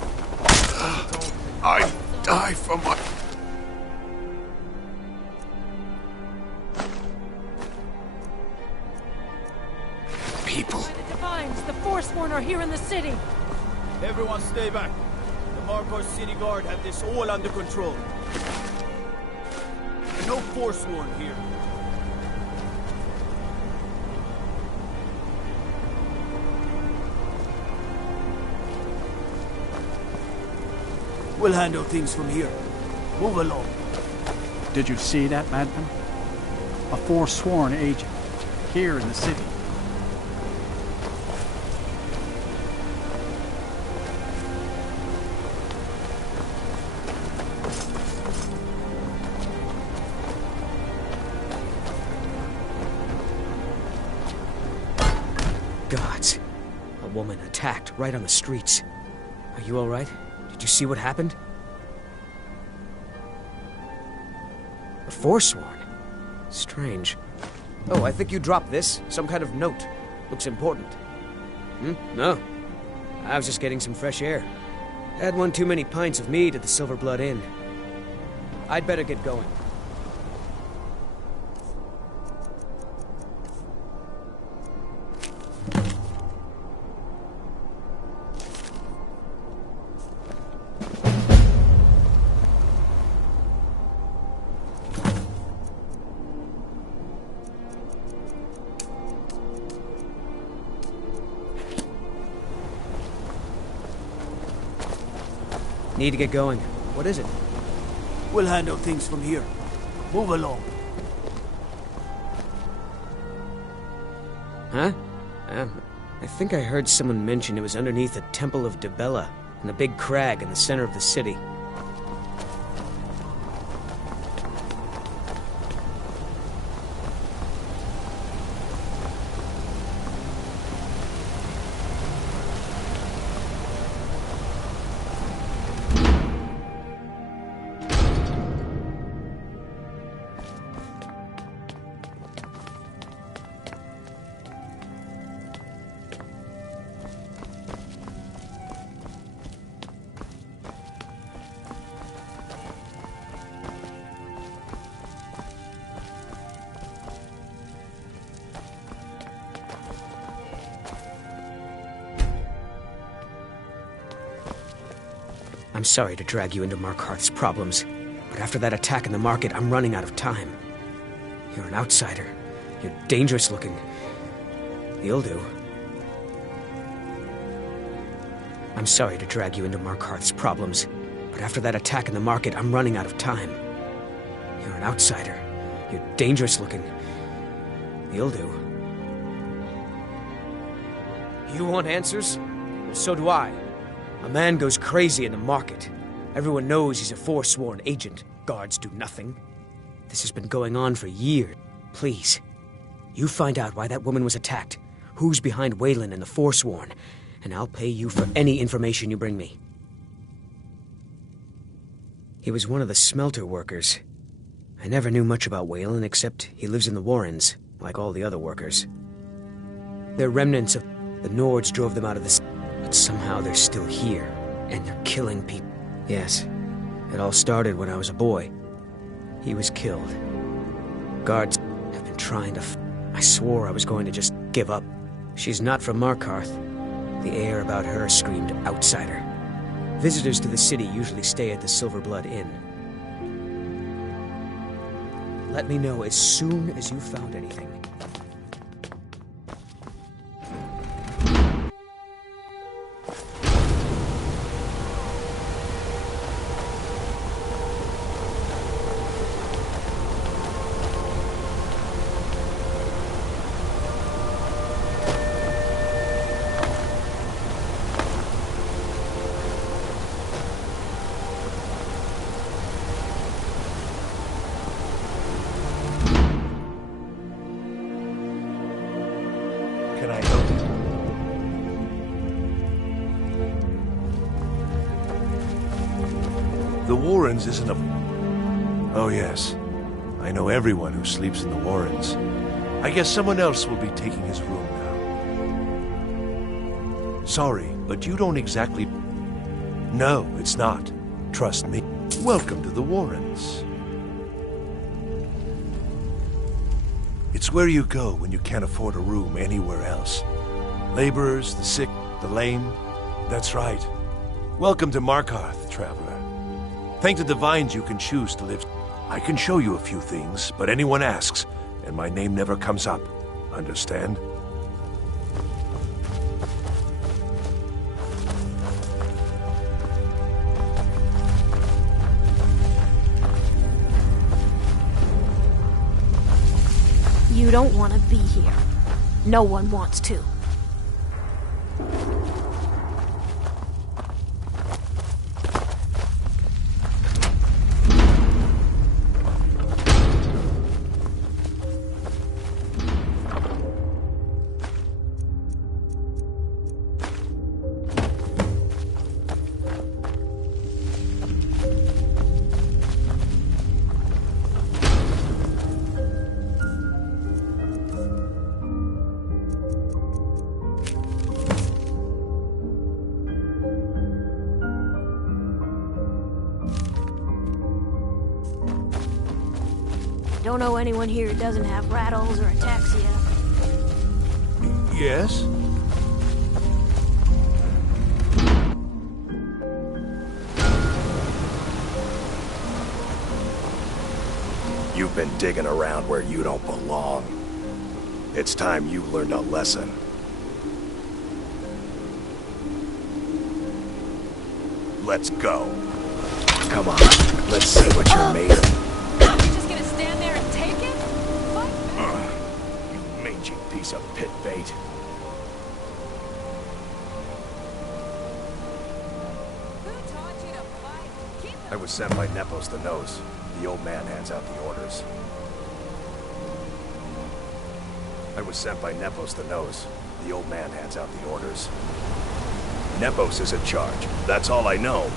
die for my... people. The Divines, the Forsworn are here in the city. Everyone stay back. The Markarth City Guard have this all under control. No Forsworn here. We'll handle things from here. Move along. Did you see that, madman? A forsworn agent, here in the city. Gods. A woman attacked right on the streets. Are you all right? Did you see what happened? A Forsworn? Strange. Oh, I think you dropped this. Some kind of note. Looks important. No. I was just getting some fresh air. Had one too many pints of mead at the Silver Blood Inn. I'd better get going. Need to get going. What is it? We'll handle things from here. Move along. Huh? I think I heard someone mention it was underneath the Temple of Dibella, in the big crag in the center of the city. I'm sorry to drag you into Markarth's problems, but after that attack in the market, I'm running out of time. You're an outsider. You're dangerous looking. You'll do. I'm sorry to drag you into Markarth's problems, but after that attack in the market, I'm running out of time. You're an outsider. You're dangerous looking. You'll do. You want answers? Well, so do I. A man goes crazy in the market. Everyone knows he's a Forsworn agent. Guards do nothing. This has been going on for years. Please, you find out why that woman was attacked, who's behind Waylon and the Forsworn, and I'll pay you for any information you bring me. He was one of the smelter workers. I never knew much about Waylon except he lives in the Warrens, like all the other workers. They're remnants of... The Nords drove them out of the... But somehow they're still here, and they're killing people. Yes, it all started when I was a boy. He was killed. Guards have been trying to... I swore I was going to just give up. She's not from Markarth. The air about her screamed outsider. Visitors to the city usually stay at the Silver Blood Inn. Let me know as soon as you found anything. Can I help you? The Warrens isn't a... Oh yes. I know everyone who sleeps in the Warrens. I guess someone else will be taking his room now. Sorry, but you don't exactly... No, it's not. Trust me. Welcome to the Warrens. It's where you go when you can't afford a room anywhere else. Laborers, the sick, the lame. That's right. Welcome to Markarth, traveler. Thank the divines you can choose to live. I can show you a few things, but anyone asks, and my name never comes up. Understand? You don't want to be here. No one wants to. Don't know anyone here who doesn't have rattles or ataxia. Yes? You've been digging around where you don't belong. It's time you learned a lesson. Let's go. Come on, let's see what you're made of. Piece of pit bait. I was sent by Nepos the Nose. The old man hands out the orders. I was sent by Nepos the Nose. The old man hands out the orders. Nepos is in charge. That's all I know.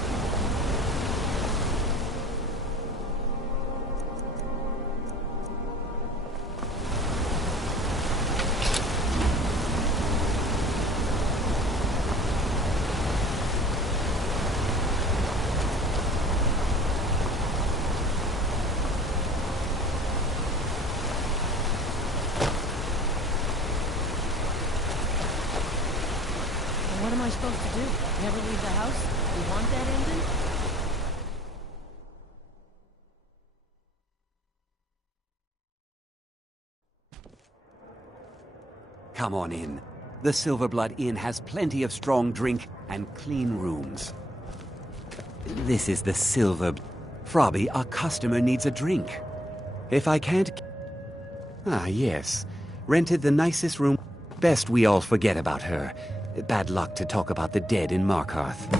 What am I supposed to do? Never leave the house? You want that engine? Come on in. The Silverblood Inn has plenty of strong drink and clean rooms. This is the Silver... Frobby, our customer needs a drink. If I can't... Ah, yes. Rented the nicest room. Best we all forget about her. Bad luck to talk about the dead in Markarth.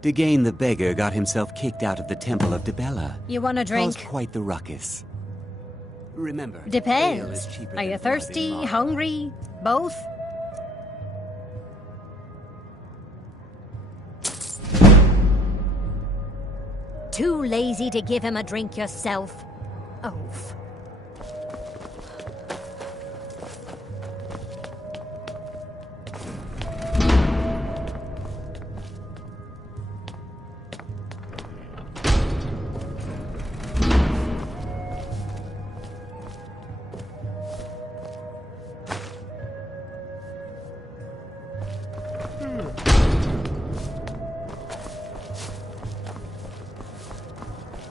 Degane the beggar got himself kicked out of the Temple of Dibella. You want a drink? Caused quite the ruckus. Remember, ale is Depends. cheaper Are you than blood in thirsty, Markarth. hungry, both? Too lazy to give him a drink yourself? Oaf.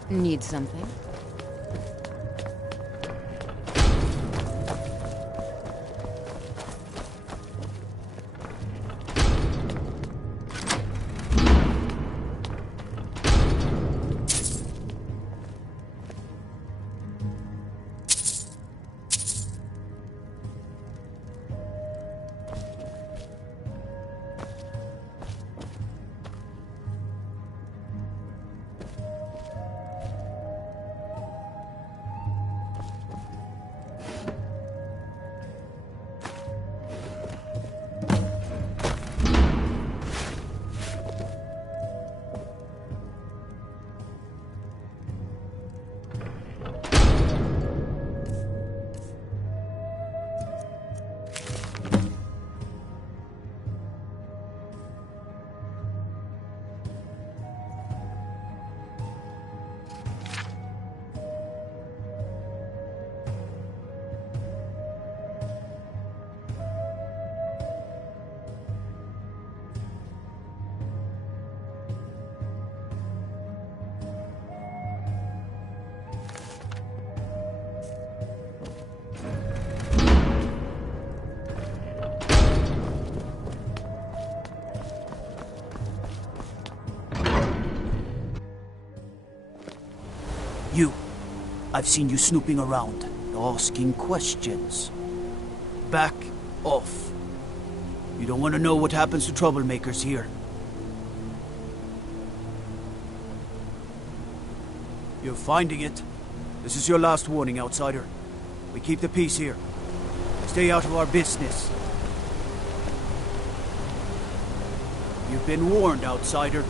Need something? I've seen you snooping around, asking questions. Back off. You don't want to know what happens to troublemakers here. You're finding it. This is your last warning, outsider. We keep the peace here. Stay out of our business. You've been warned, outsider.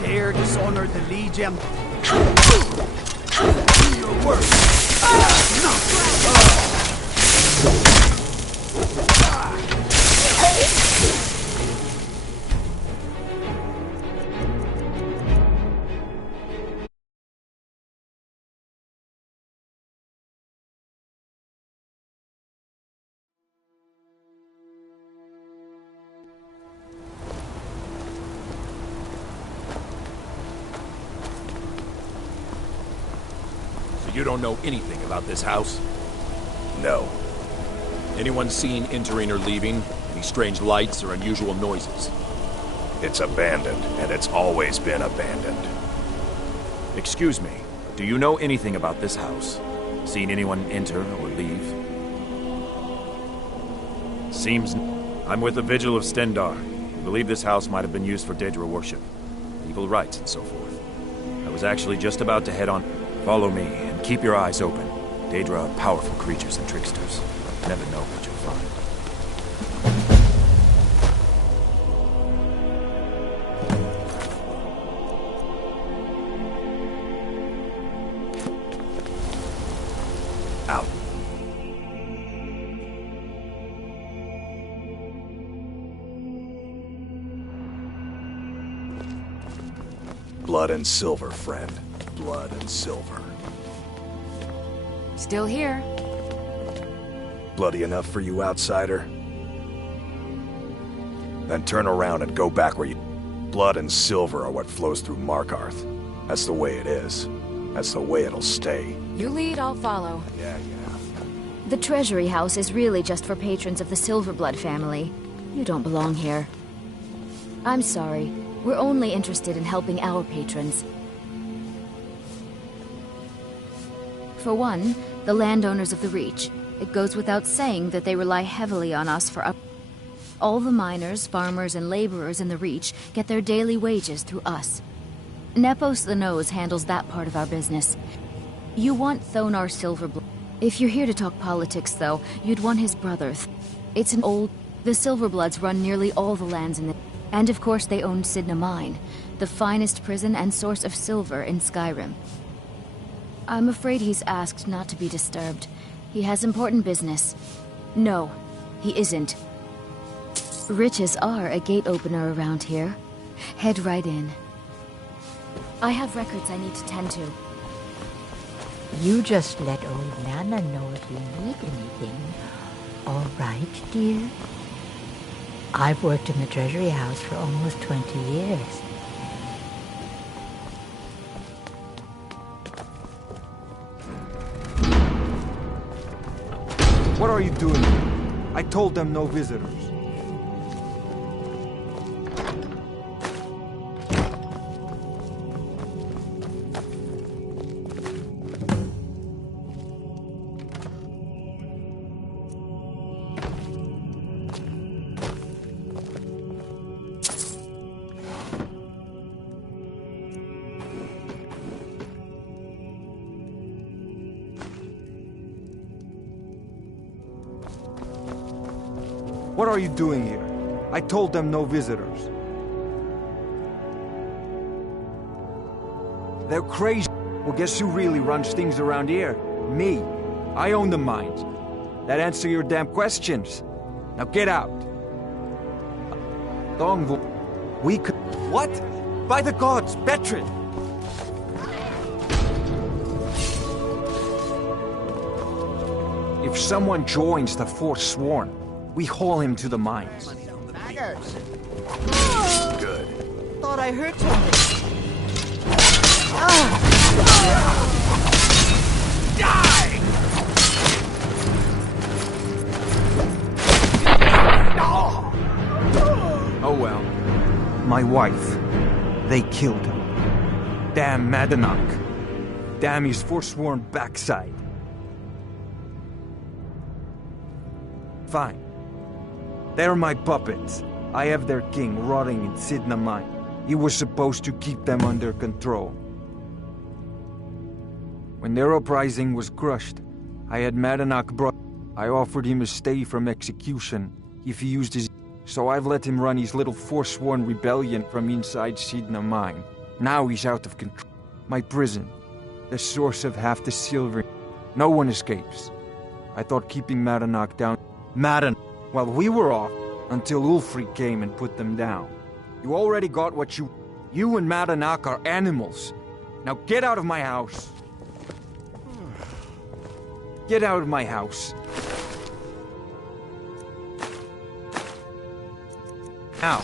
Dare dishonor the Legion. Do your work. You don't know anything about this house? No. Anyone seen entering or leaving? Any strange lights or unusual noises? It's abandoned, and it's always been abandoned. Excuse me, do you know anything about this house? Seen anyone enter or leave? Seems... I'm with the Vigil of Stendar. I believe this house might have been used for Daedra worship, evil rites and so forth. I was actually just about to head on... Follow me, and keep your eyes open. Daedra are powerful creatures and tricksters. Never know what you'll find. Out. Blood and silver, friend. Blood and silver. Still here. Bloody enough for you, outsider? Then turn around and go back where you... Blood and silver are what flows through Markarth. That's the way it is. That's the way it'll stay. You lead, I'll follow. Yeah. The Treasury House is really just for patrons of the Silverblood family. You don't belong here. I'm sorry. We're only interested in helping our patrons. For one, the landowners of the Reach. It goes without saying that they rely heavily on us for all the miners, farmers, and laborers in the Reach get their daily wages through us. Nepos the Nose handles that part of our business. You want Thonar Silverblood. If you're here to talk politics, though, you'd want his brother. It's an old... The Silverbloods run nearly all the lands in the... And of course they own Sidna Mine, the finest prison and source of silver in Skyrim. I'm afraid he's asked not to be disturbed. He has important business. No, he isn't. Riches are a gate opener around here. Head right in. I have records I need to tend to. You just let old Nana know if you need anything. All right, dear? I've worked in the Treasury House for almost 20 years. What are you doing here? I told them no visitors. What are you doing here? I told them no visitors. They're crazy. Well, guess who really runs things around here? Me. I own the mines. That answer your damn questions. Now get out. We could... What? By the gods, Betrin! If If someone joins the Forsworn, we haul him to the mines. Baggers! Good. Thought I heard something. Die! Oh well. My wife. They killed her. Damn Madanach. Damn his forsworn backside. Fine. They're my puppets. I have their king rotting in Sidna Mine. He was supposed to keep them under control. When their uprising was crushed, I had Madanach brought. I offered him a stay from execution if he used his. So I've let him run his little forsworn rebellion from inside Sidna Mine. Now he's out of control. My prison, the source of half the silver. No one escapes. I thought keeping Madanach down. While we were off, until Ulfric came and put them down. You already got what you... You and Madanach are animals. Now get out of my house. Get out of my house. Now.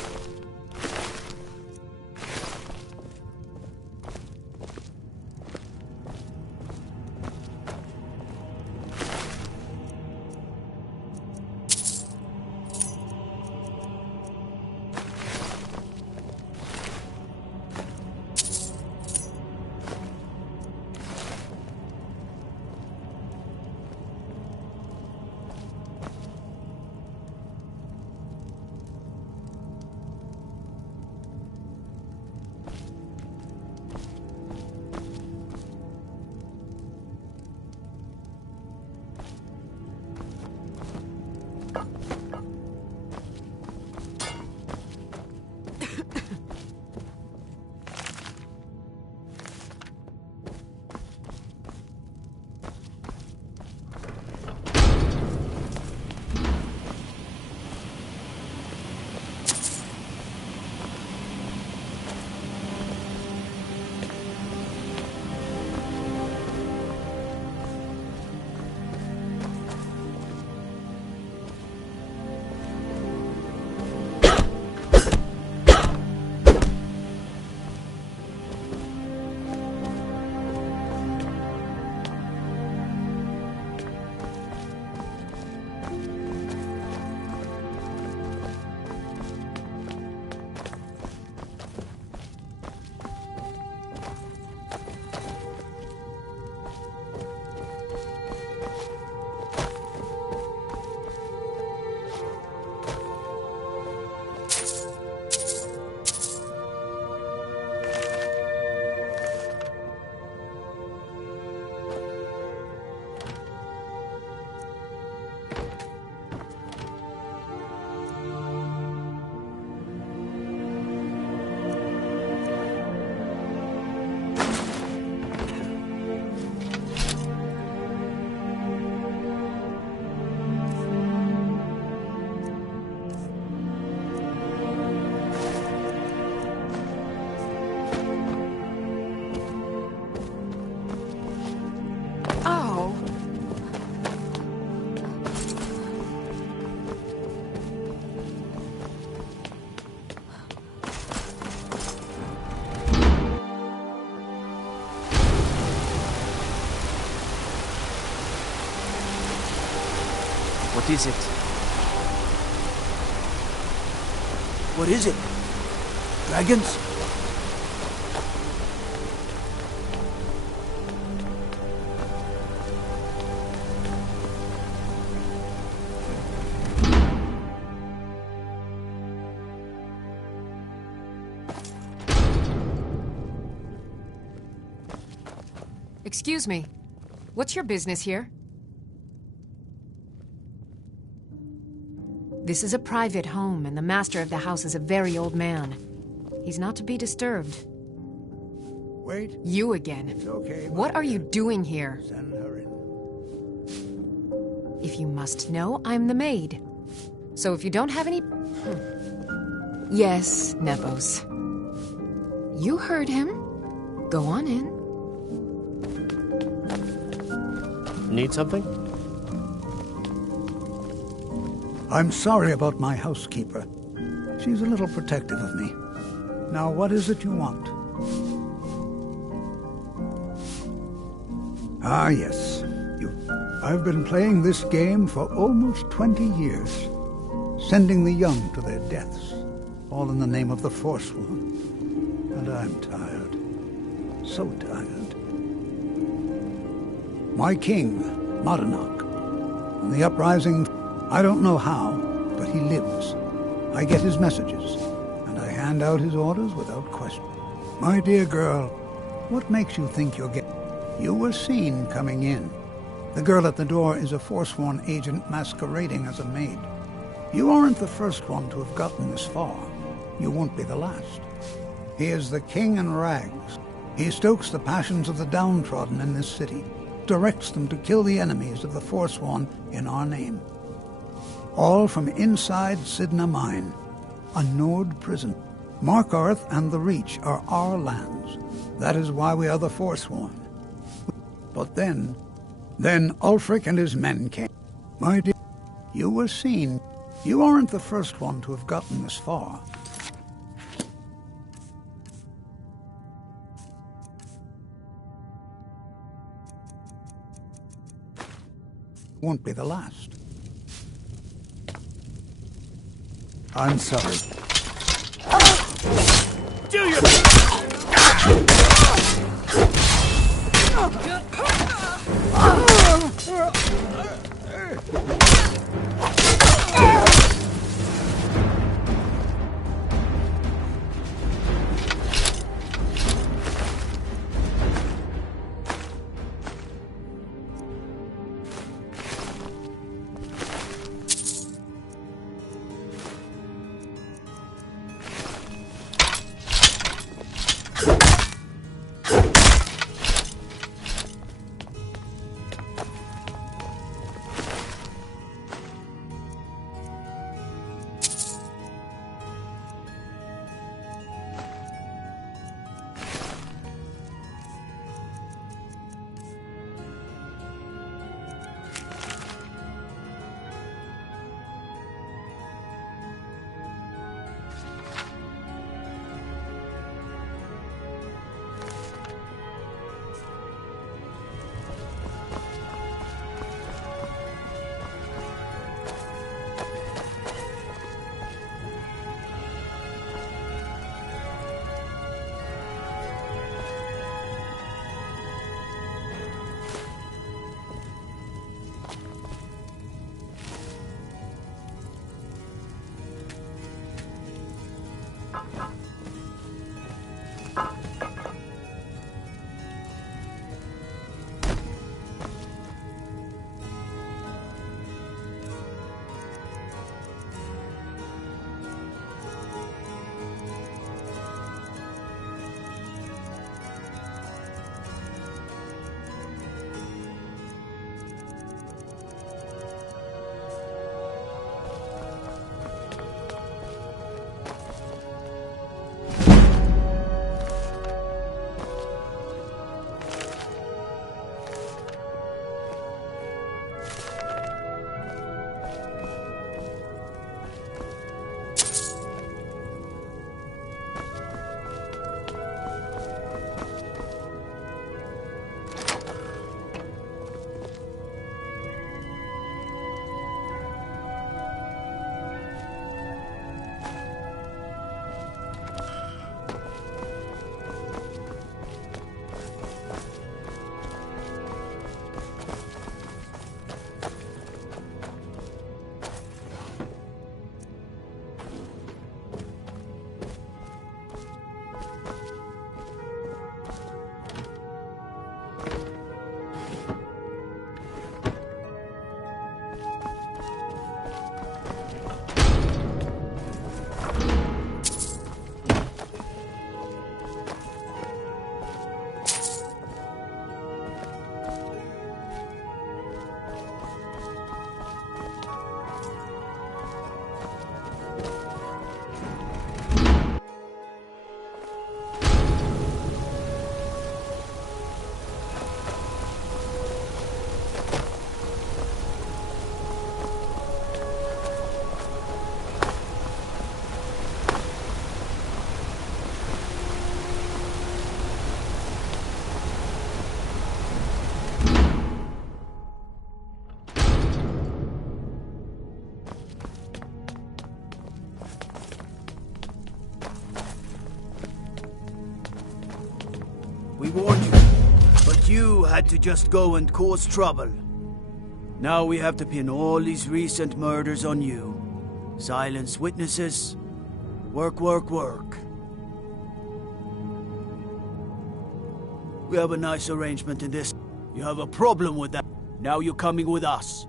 What is it? What is it? Dragons? Excuse me. What's your business here? This is a private home, and the master of the house is a very old man. He's not to be disturbed. Wait. You again. It's okay. What are you doing here? Send her in. If you must know, I'm the maid. So if you don't have any... Yes, Nepos. You heard him. Go on in. Need something? I'm sorry about my housekeeper. She's a little protective of me. Now, what is it you want? Ah, yes. I've been playing this game for almost 20 years, sending the young to their deaths, all in the name of the Forsworn. And I'm tired. So tired. My king, Madanach, and the uprising, I don't know how, but he lives. I get his messages, and I hand out his orders without question. My dear girl, what makes you think you're getting... You were seen coming in. The girl at the door is a Forsworn agent masquerading as a maid. You aren't the first one to have gotten this far. You won't be the last. He is the king in rags. He stokes the passions of the downtrodden in this city, directs them to kill the enemies of the Forsworn in our name. All from inside Sidna Mine, a Nord prison. Markarth and the Reach are our lands. That is why we are the Forsworn. But then Ulfric and his men came. My dear, you were seen. You aren't the first one to have gotten this far. Won't be the last. I'm sorry. Do you? We warned you, but you had to just go and cause trouble. Now we have to pin all these recent murders on you. Silence witnesses. Work, work, work. We have a nice arrangement in this. You have a problem with that. Now you're coming with us.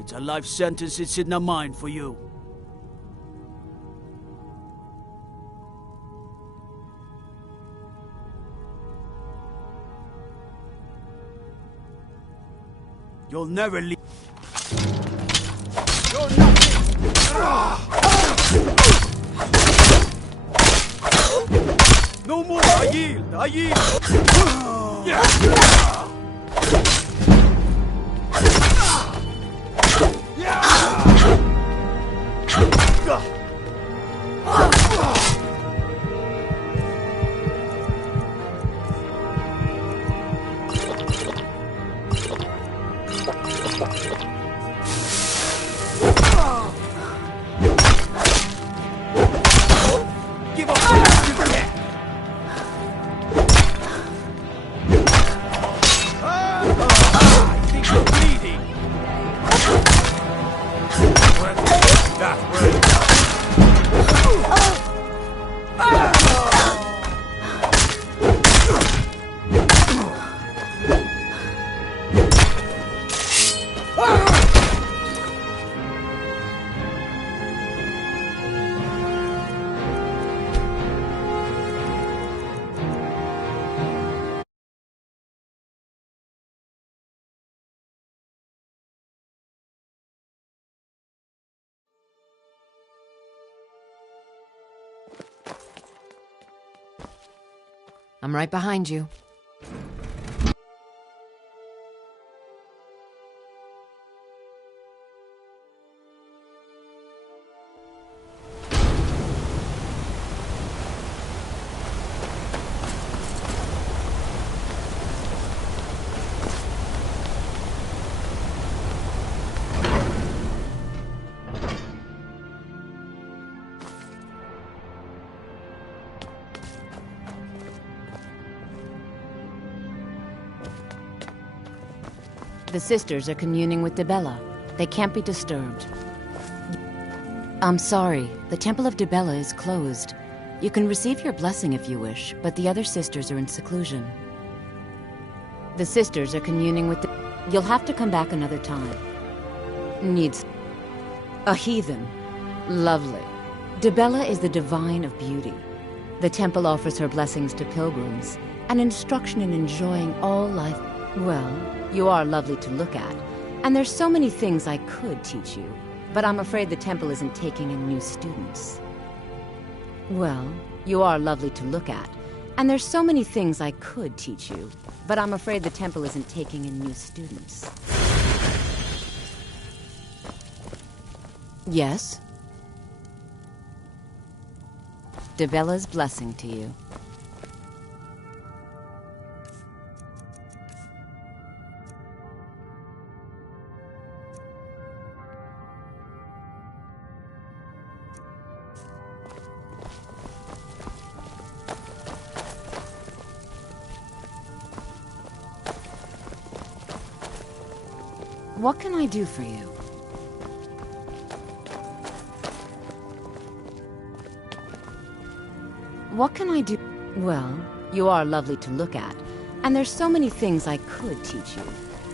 It's a life sentence, it's in the mind for you. You'll never leave. You're no more! I yield! I yield! Give up! I think you're bleeding. I'm right behind you. The sisters are communing with Dibella. They can't be disturbed. I'm sorry, the Temple of Dibella is closed. You can receive your blessing if you wish, but the other sisters are in seclusion. The sisters are communing with You'll have to come back another time. Needs a heathen. Lovely. Dibella is the divine of beauty. The temple offers her blessings to pilgrims, and instruction in enjoying all life. Well, you are lovely to look at, and there's so many things I could teach you, but I'm afraid the temple isn't taking in new students. Well, you are lovely to look at, and there's so many things I could teach you, but I'm afraid the temple isn't taking in new students. Yes? Dibella's blessing to you. What can I do for you? What can I do? Well, you are lovely to look at, and there's so many things I could teach you,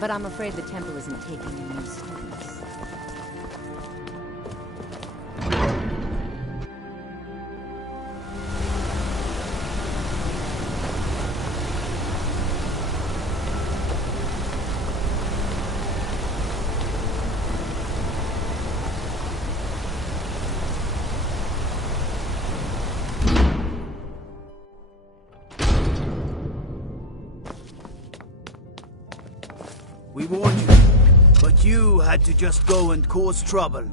but I'm afraid the temple isn't taking in new students. We warned you, but you had to just go and cause trouble.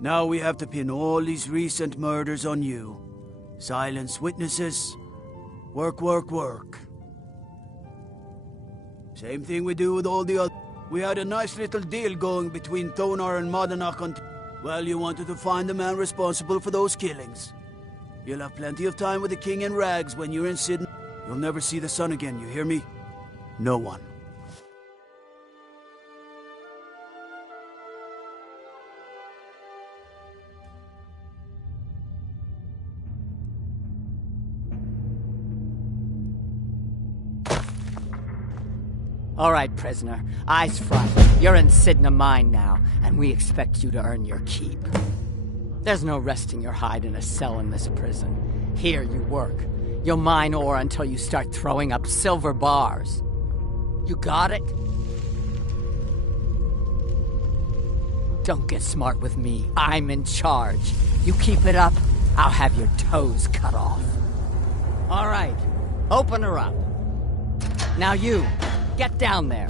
Now we have to pin all these recent murders on you. Silence witnesses. Work, work, work. Same thing we do with all the other. We had a nice little deal going between Thonar and Madanach until... Well, you wanted to find the man responsible for those killings. You'll have plenty of time with the king in rags when you're in Sydney. You'll never see the sun again, you hear me? No one. All right, prisoner. Eyes front. You're in Sidna Mine now, and we expect you to earn your keep. There's no resting your hide in a cell in this prison. Here you work. You'll mine ore until you start throwing up silver bars. You got it? Don't get smart with me. I'm in charge. You keep it up, I'll have your toes cut off. All right. Open her up. Now you, get down there.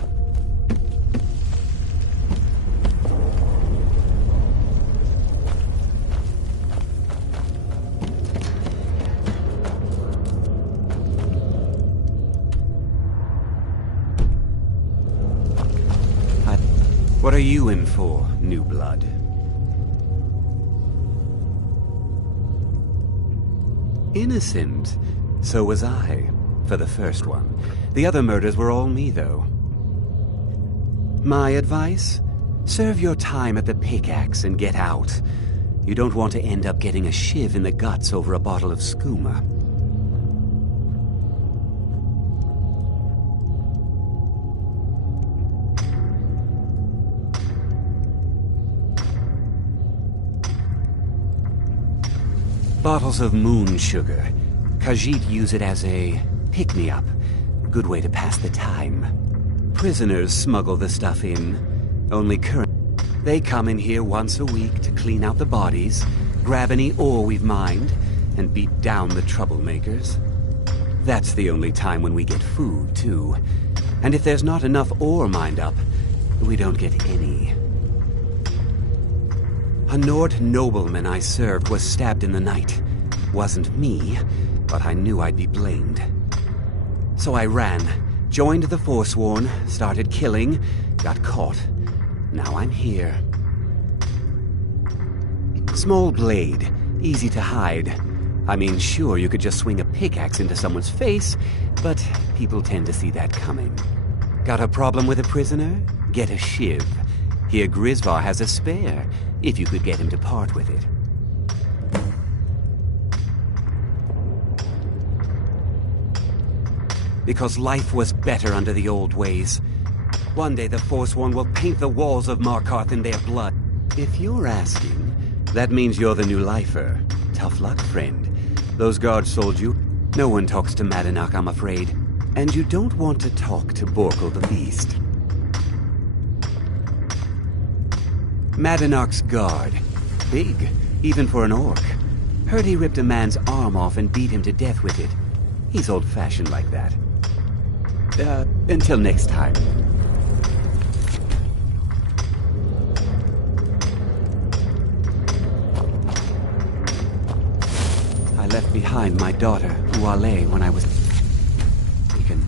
What are you in for, new blood? Innocent. So was I, for the first one. The other murders were all me, though. My advice? Serve your time at the pickaxe and get out. You don't want to end up getting a shiv in the guts over a bottle of skooma. Bottles of moon sugar. Khajiit use it as a pick-me-up. Good way to pass the time. Prisoners smuggle the stuff in. Only current. They come in here once a week to clean out the bodies, grab any ore we've mined, and beat down the troublemakers. That's the only time when we get food, too. And if there's not enough ore mined up, we don't get any. A Nord nobleman I served was stabbed in the night. Wasn't me, but I knew I'd be blamed. So I ran, joined the Forsworn, started killing, got caught. Now I'm here. Small blade, easy to hide. I mean, sure, you could just swing a pickaxe into someone's face, but people tend to see that coming. Got a problem with a prisoner? Get a shiv. Here Grisvar has a spare, if you could get him to part with it. Because life was better under the old ways. One day the Forsworn will paint the walls of Markarth in their blood. If you're asking, that means you're the new lifer. Tough luck, friend. Those guards sold you. No one talks to Madanach, I'm afraid. And you don't want to talk to Borkle the Beast. Madanach's guard. Big, even for an orc. Heard he ripped a man's arm off and beat him to death with it. He's old-fashioned like that. Until next time. I left behind my daughter, Uale, when I was taken.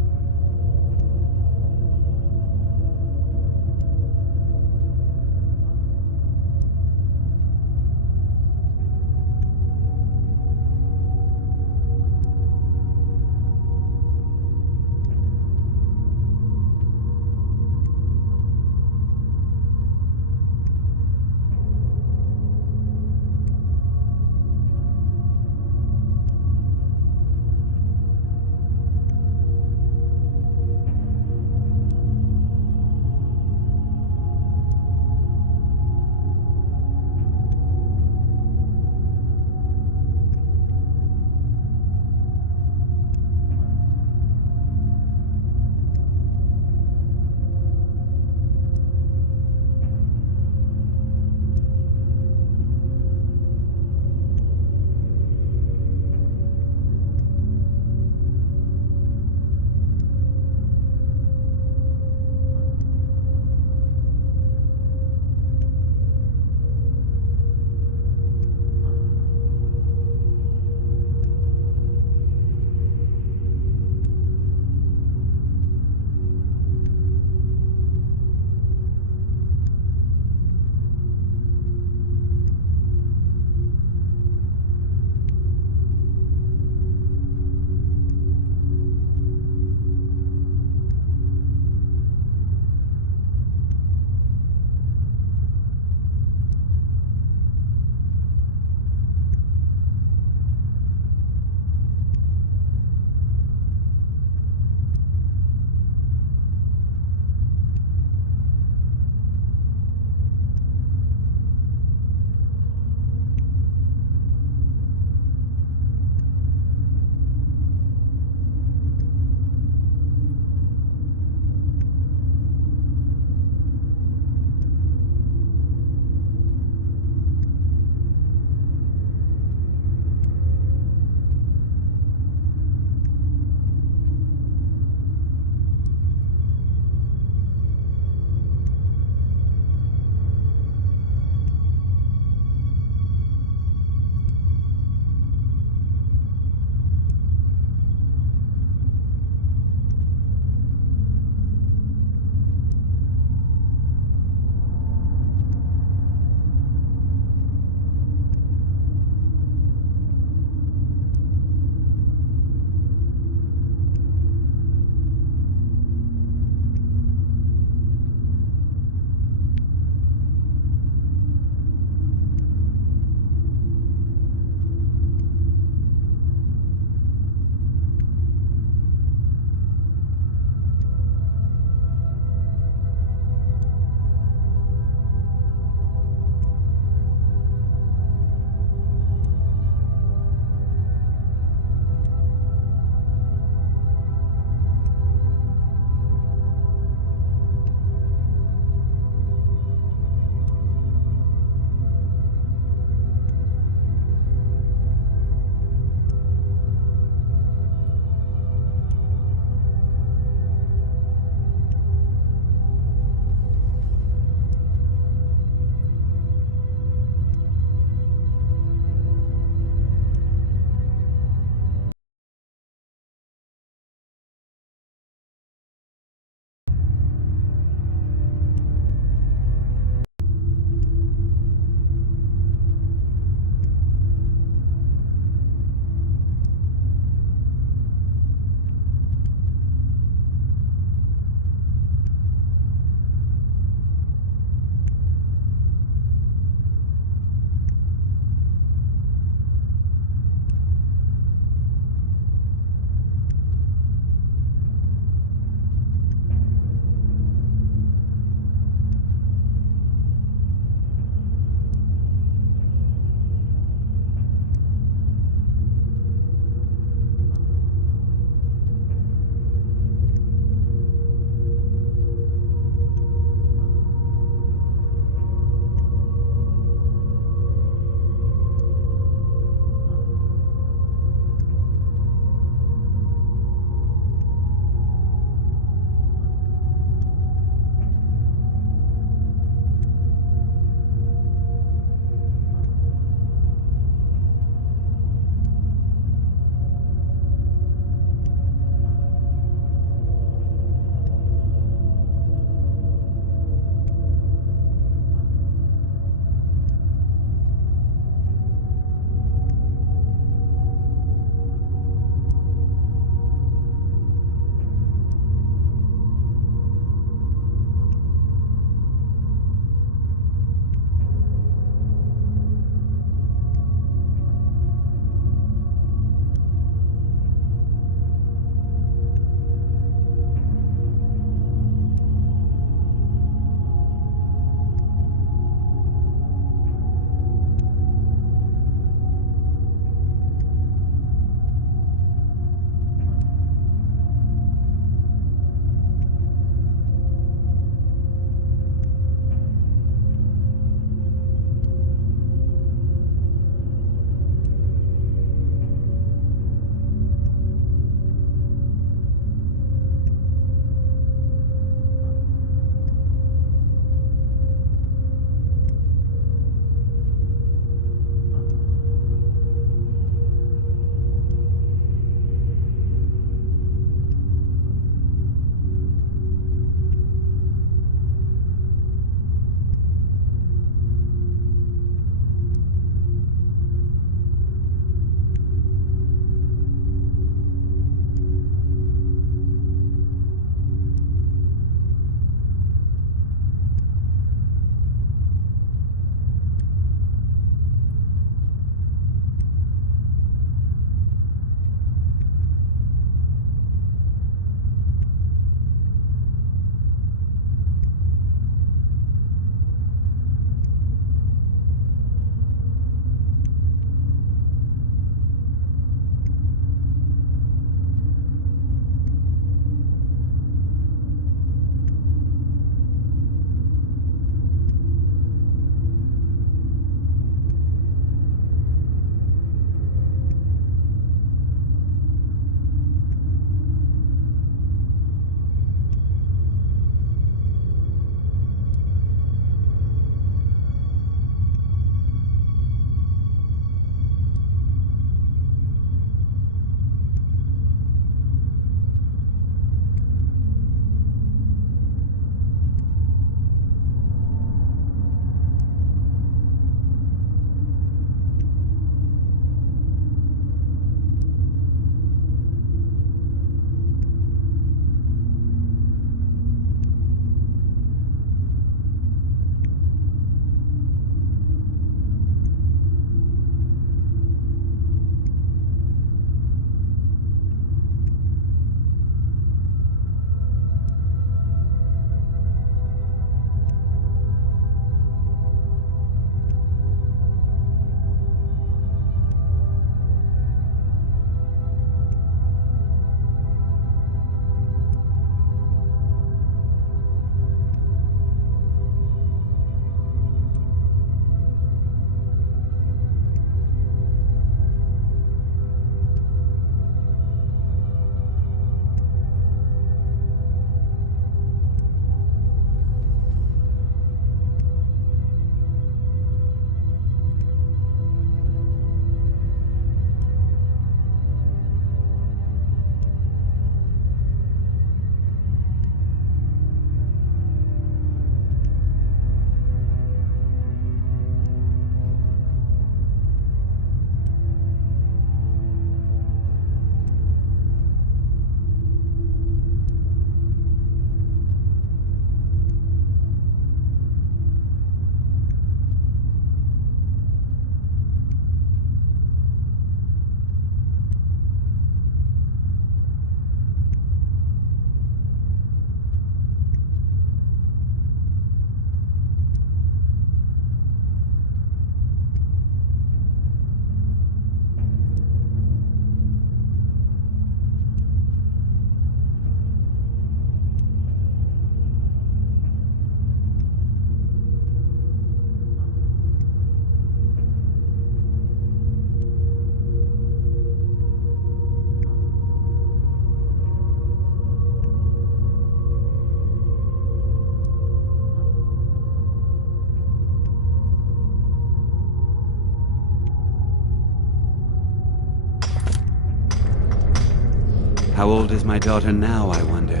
How old is my daughter now, I wonder?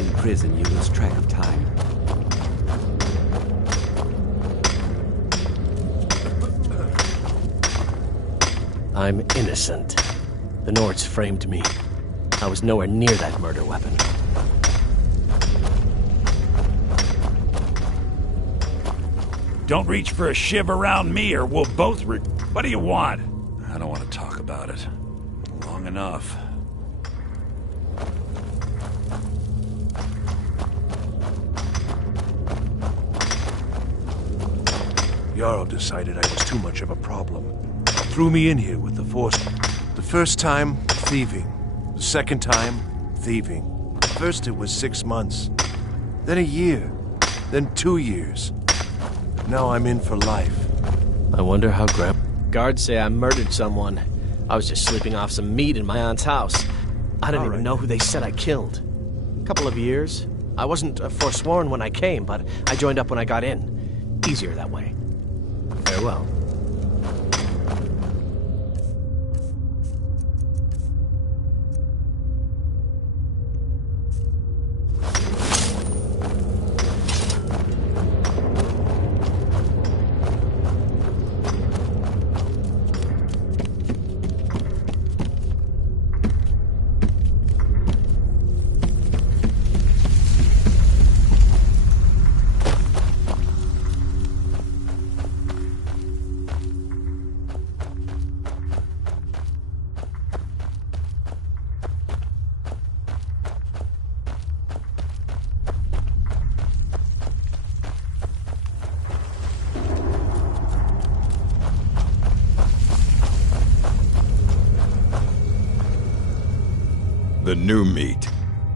In prison, you lose track of time. I'm innocent. The Nords framed me. I was nowhere near that murder weapon. Don't reach for a shiv around me or we'll both What do you want? I don't want to talk about it. Long enough. Jarl decided I was too much of a problem. Threw me in here with the Force. The first time, thieving. The second time, thieving. First it was 6 months. Then a year. Then 2 years. Now I'm in for life. I wonder how Guards say I murdered someone. I was just sleeping off some meat in my aunt's house. I didn't even know who they said I killed. A couple of years. I wasn't forsworn when I came, but I joined up when I got in. Easier that way. Farewell. The new meat.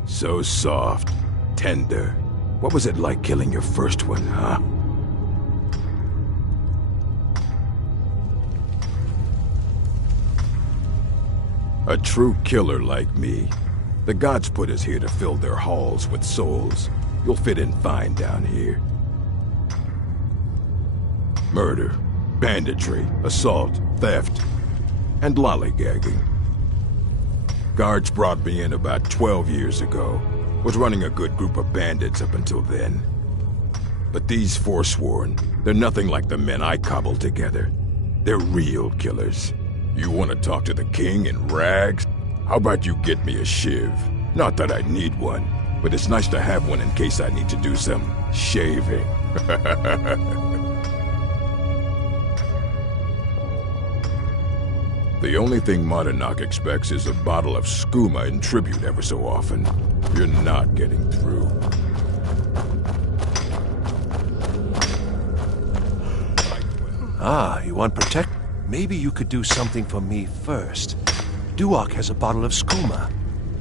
So soft, tender. What was it like killing your first one, huh? A true killer like me. The gods put us here to fill their halls with souls. You'll fit in fine down here. Murder, banditry, assault, theft, and lollygagging. Guards brought me in about 12 years ago. Was running a good group of bandits up until then. But these Forsworn, they're nothing like the men I cobbled together. They're real killers. You want to talk to the king in rags? How about you get me a shiv? Not that I need one, but it's nice to have one in case I need to do some shaving. The only thing Monarch expects is a bottle of skooma in tribute ever so often. You're not getting through. Ah, you want protect? Maybe you could do something for me first. Duok has a bottle of skooma.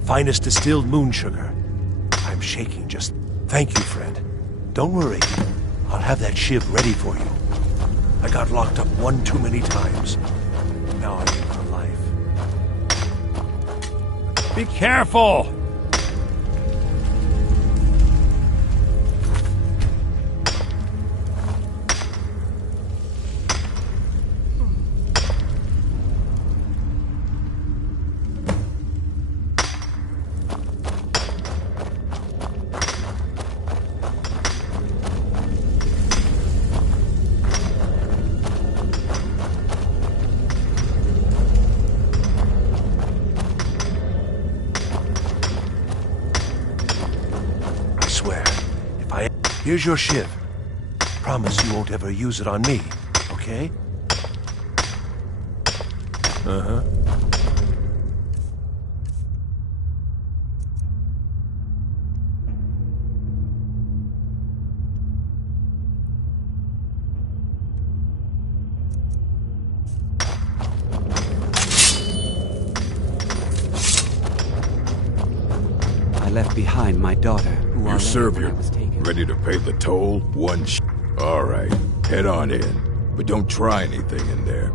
Finest distilled moon sugar. I'm shaking just... Thank you, friend. Don't worry. I'll have that shiv ready for you. I got locked up one too many times. Now I'm in for life. Be careful! Here's your shiv. Promise you won't ever use it on me, okay? Uh-huh. I left behind my daughter, who You serve your... Ready to pay the toll? All right, head on in. But don't try anything in there.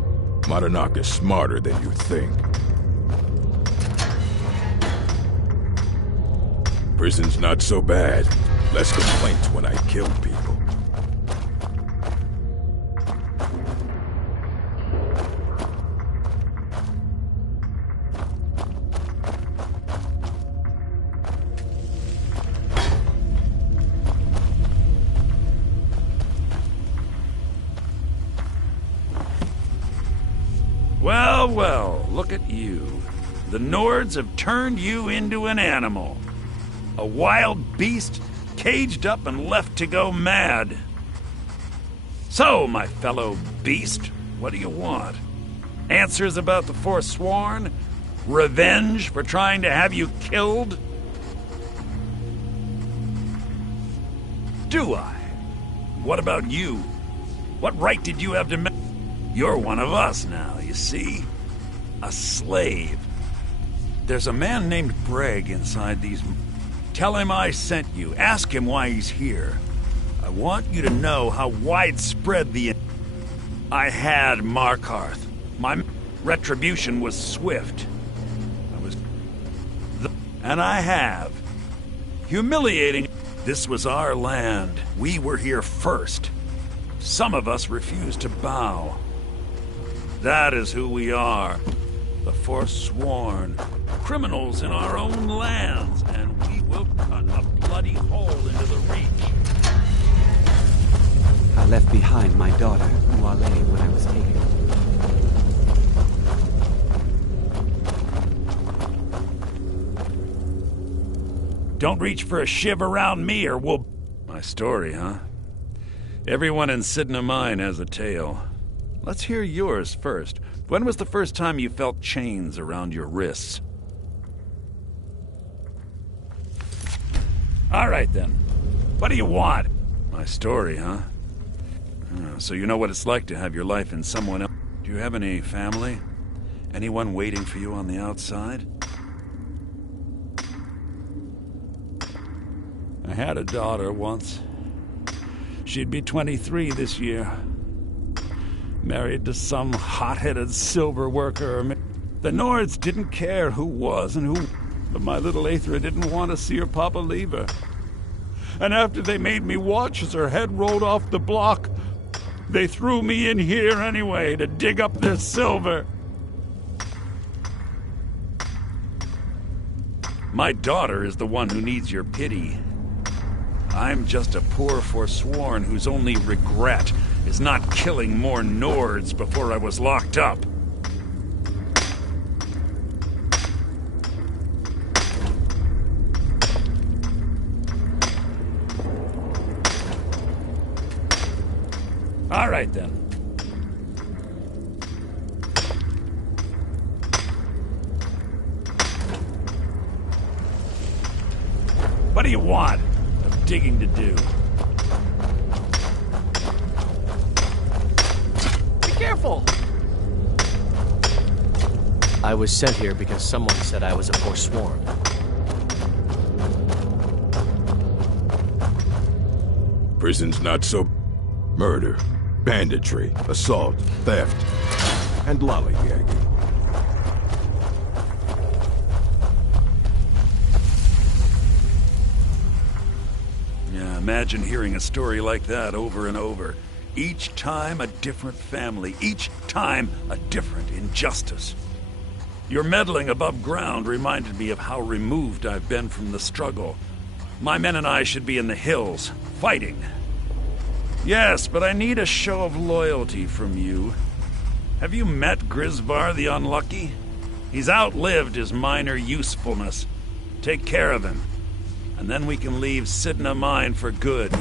Monarch is smarter than you think. Prison's not so bad. Less complaints when I kill people. Well, well, look at you. The Nords have turned you into an animal. A wild beast, caged up and left to go mad. So, my fellow beast, what do you want? Answers about the Forsworn? Revenge for trying to have you killed? Do I? What about you? What right did you have to You're one of us now, you see? A slave. There's a man named Breg inside these... Tell him I sent you. Ask him why he's here. I want you to know how widespread the... I had Markarth. My retribution was swift. And I have. Humiliating. This was our land. We were here first. Some of us refused to bow. That is who we are. The Forsworn. Criminals in our own lands, and we will cut a bloody hole into the Reach. I left behind my daughter, Uale, when I was taken. Don't reach for a shiv around me or we'll... My story, huh? Everyone in Sidna Mine has a tale. Let's hear yours first. When was the first time you felt chains around your wrists? All right, then. What do you want? My story, huh? So you know what it's like to have your life in someone else. Do you have any family? Anyone waiting for you on the outside? I had a daughter once. She'd be 23 this year. Married to some hot-headed silver worker. The Nords didn't care who was and who... But my little Aethra didn't want to see her papa leave her. And after they made me watch as her head rolled off the block, they threw me in here anyway to dig up their silver. My daughter is the one who needs your pity. I'm just a poor Forsworn whose only regret is not killing more Nords before I was locked up. All right, then. What do you want? I've digging to do. Be careful! I was sent here because someone said I was a Forsworn. Prison's not so... Murder, banditry, assault, theft, and lollygagging. Yeah, imagine hearing a story like that over and over. Each time a different family, each time a different injustice. Your meddling above ground reminded me of how removed I've been from the struggle. My men and I should be in the hills, fighting. Yes, but I need a show of loyalty from you. Have you met Grisvar the Unlucky? He's outlived his minor usefulness. Take care of him, and then we can leave Sidna Mine for good.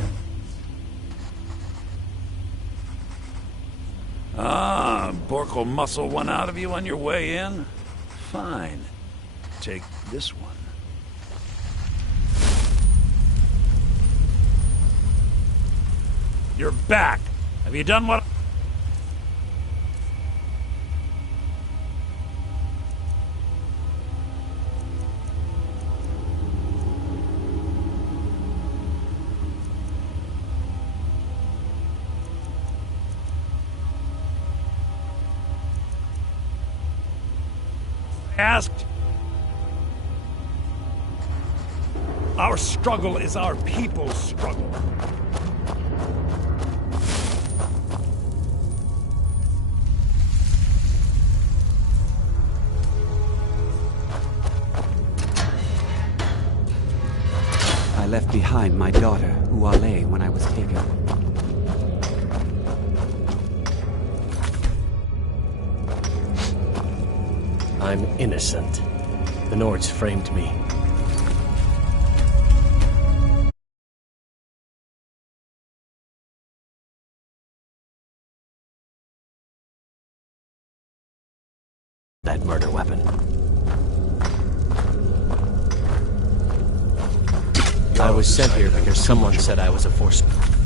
Ah, Bork will muscle one out of you on your way in? Fine. Take this one. You're back. Have you done what... asked? Our struggle is our people's struggle. I left behind my daughter, Uale, when I was taken. I'm innocent. The Nords framed me. That murder weapon. I was sent here because someone said I was a Forsworn.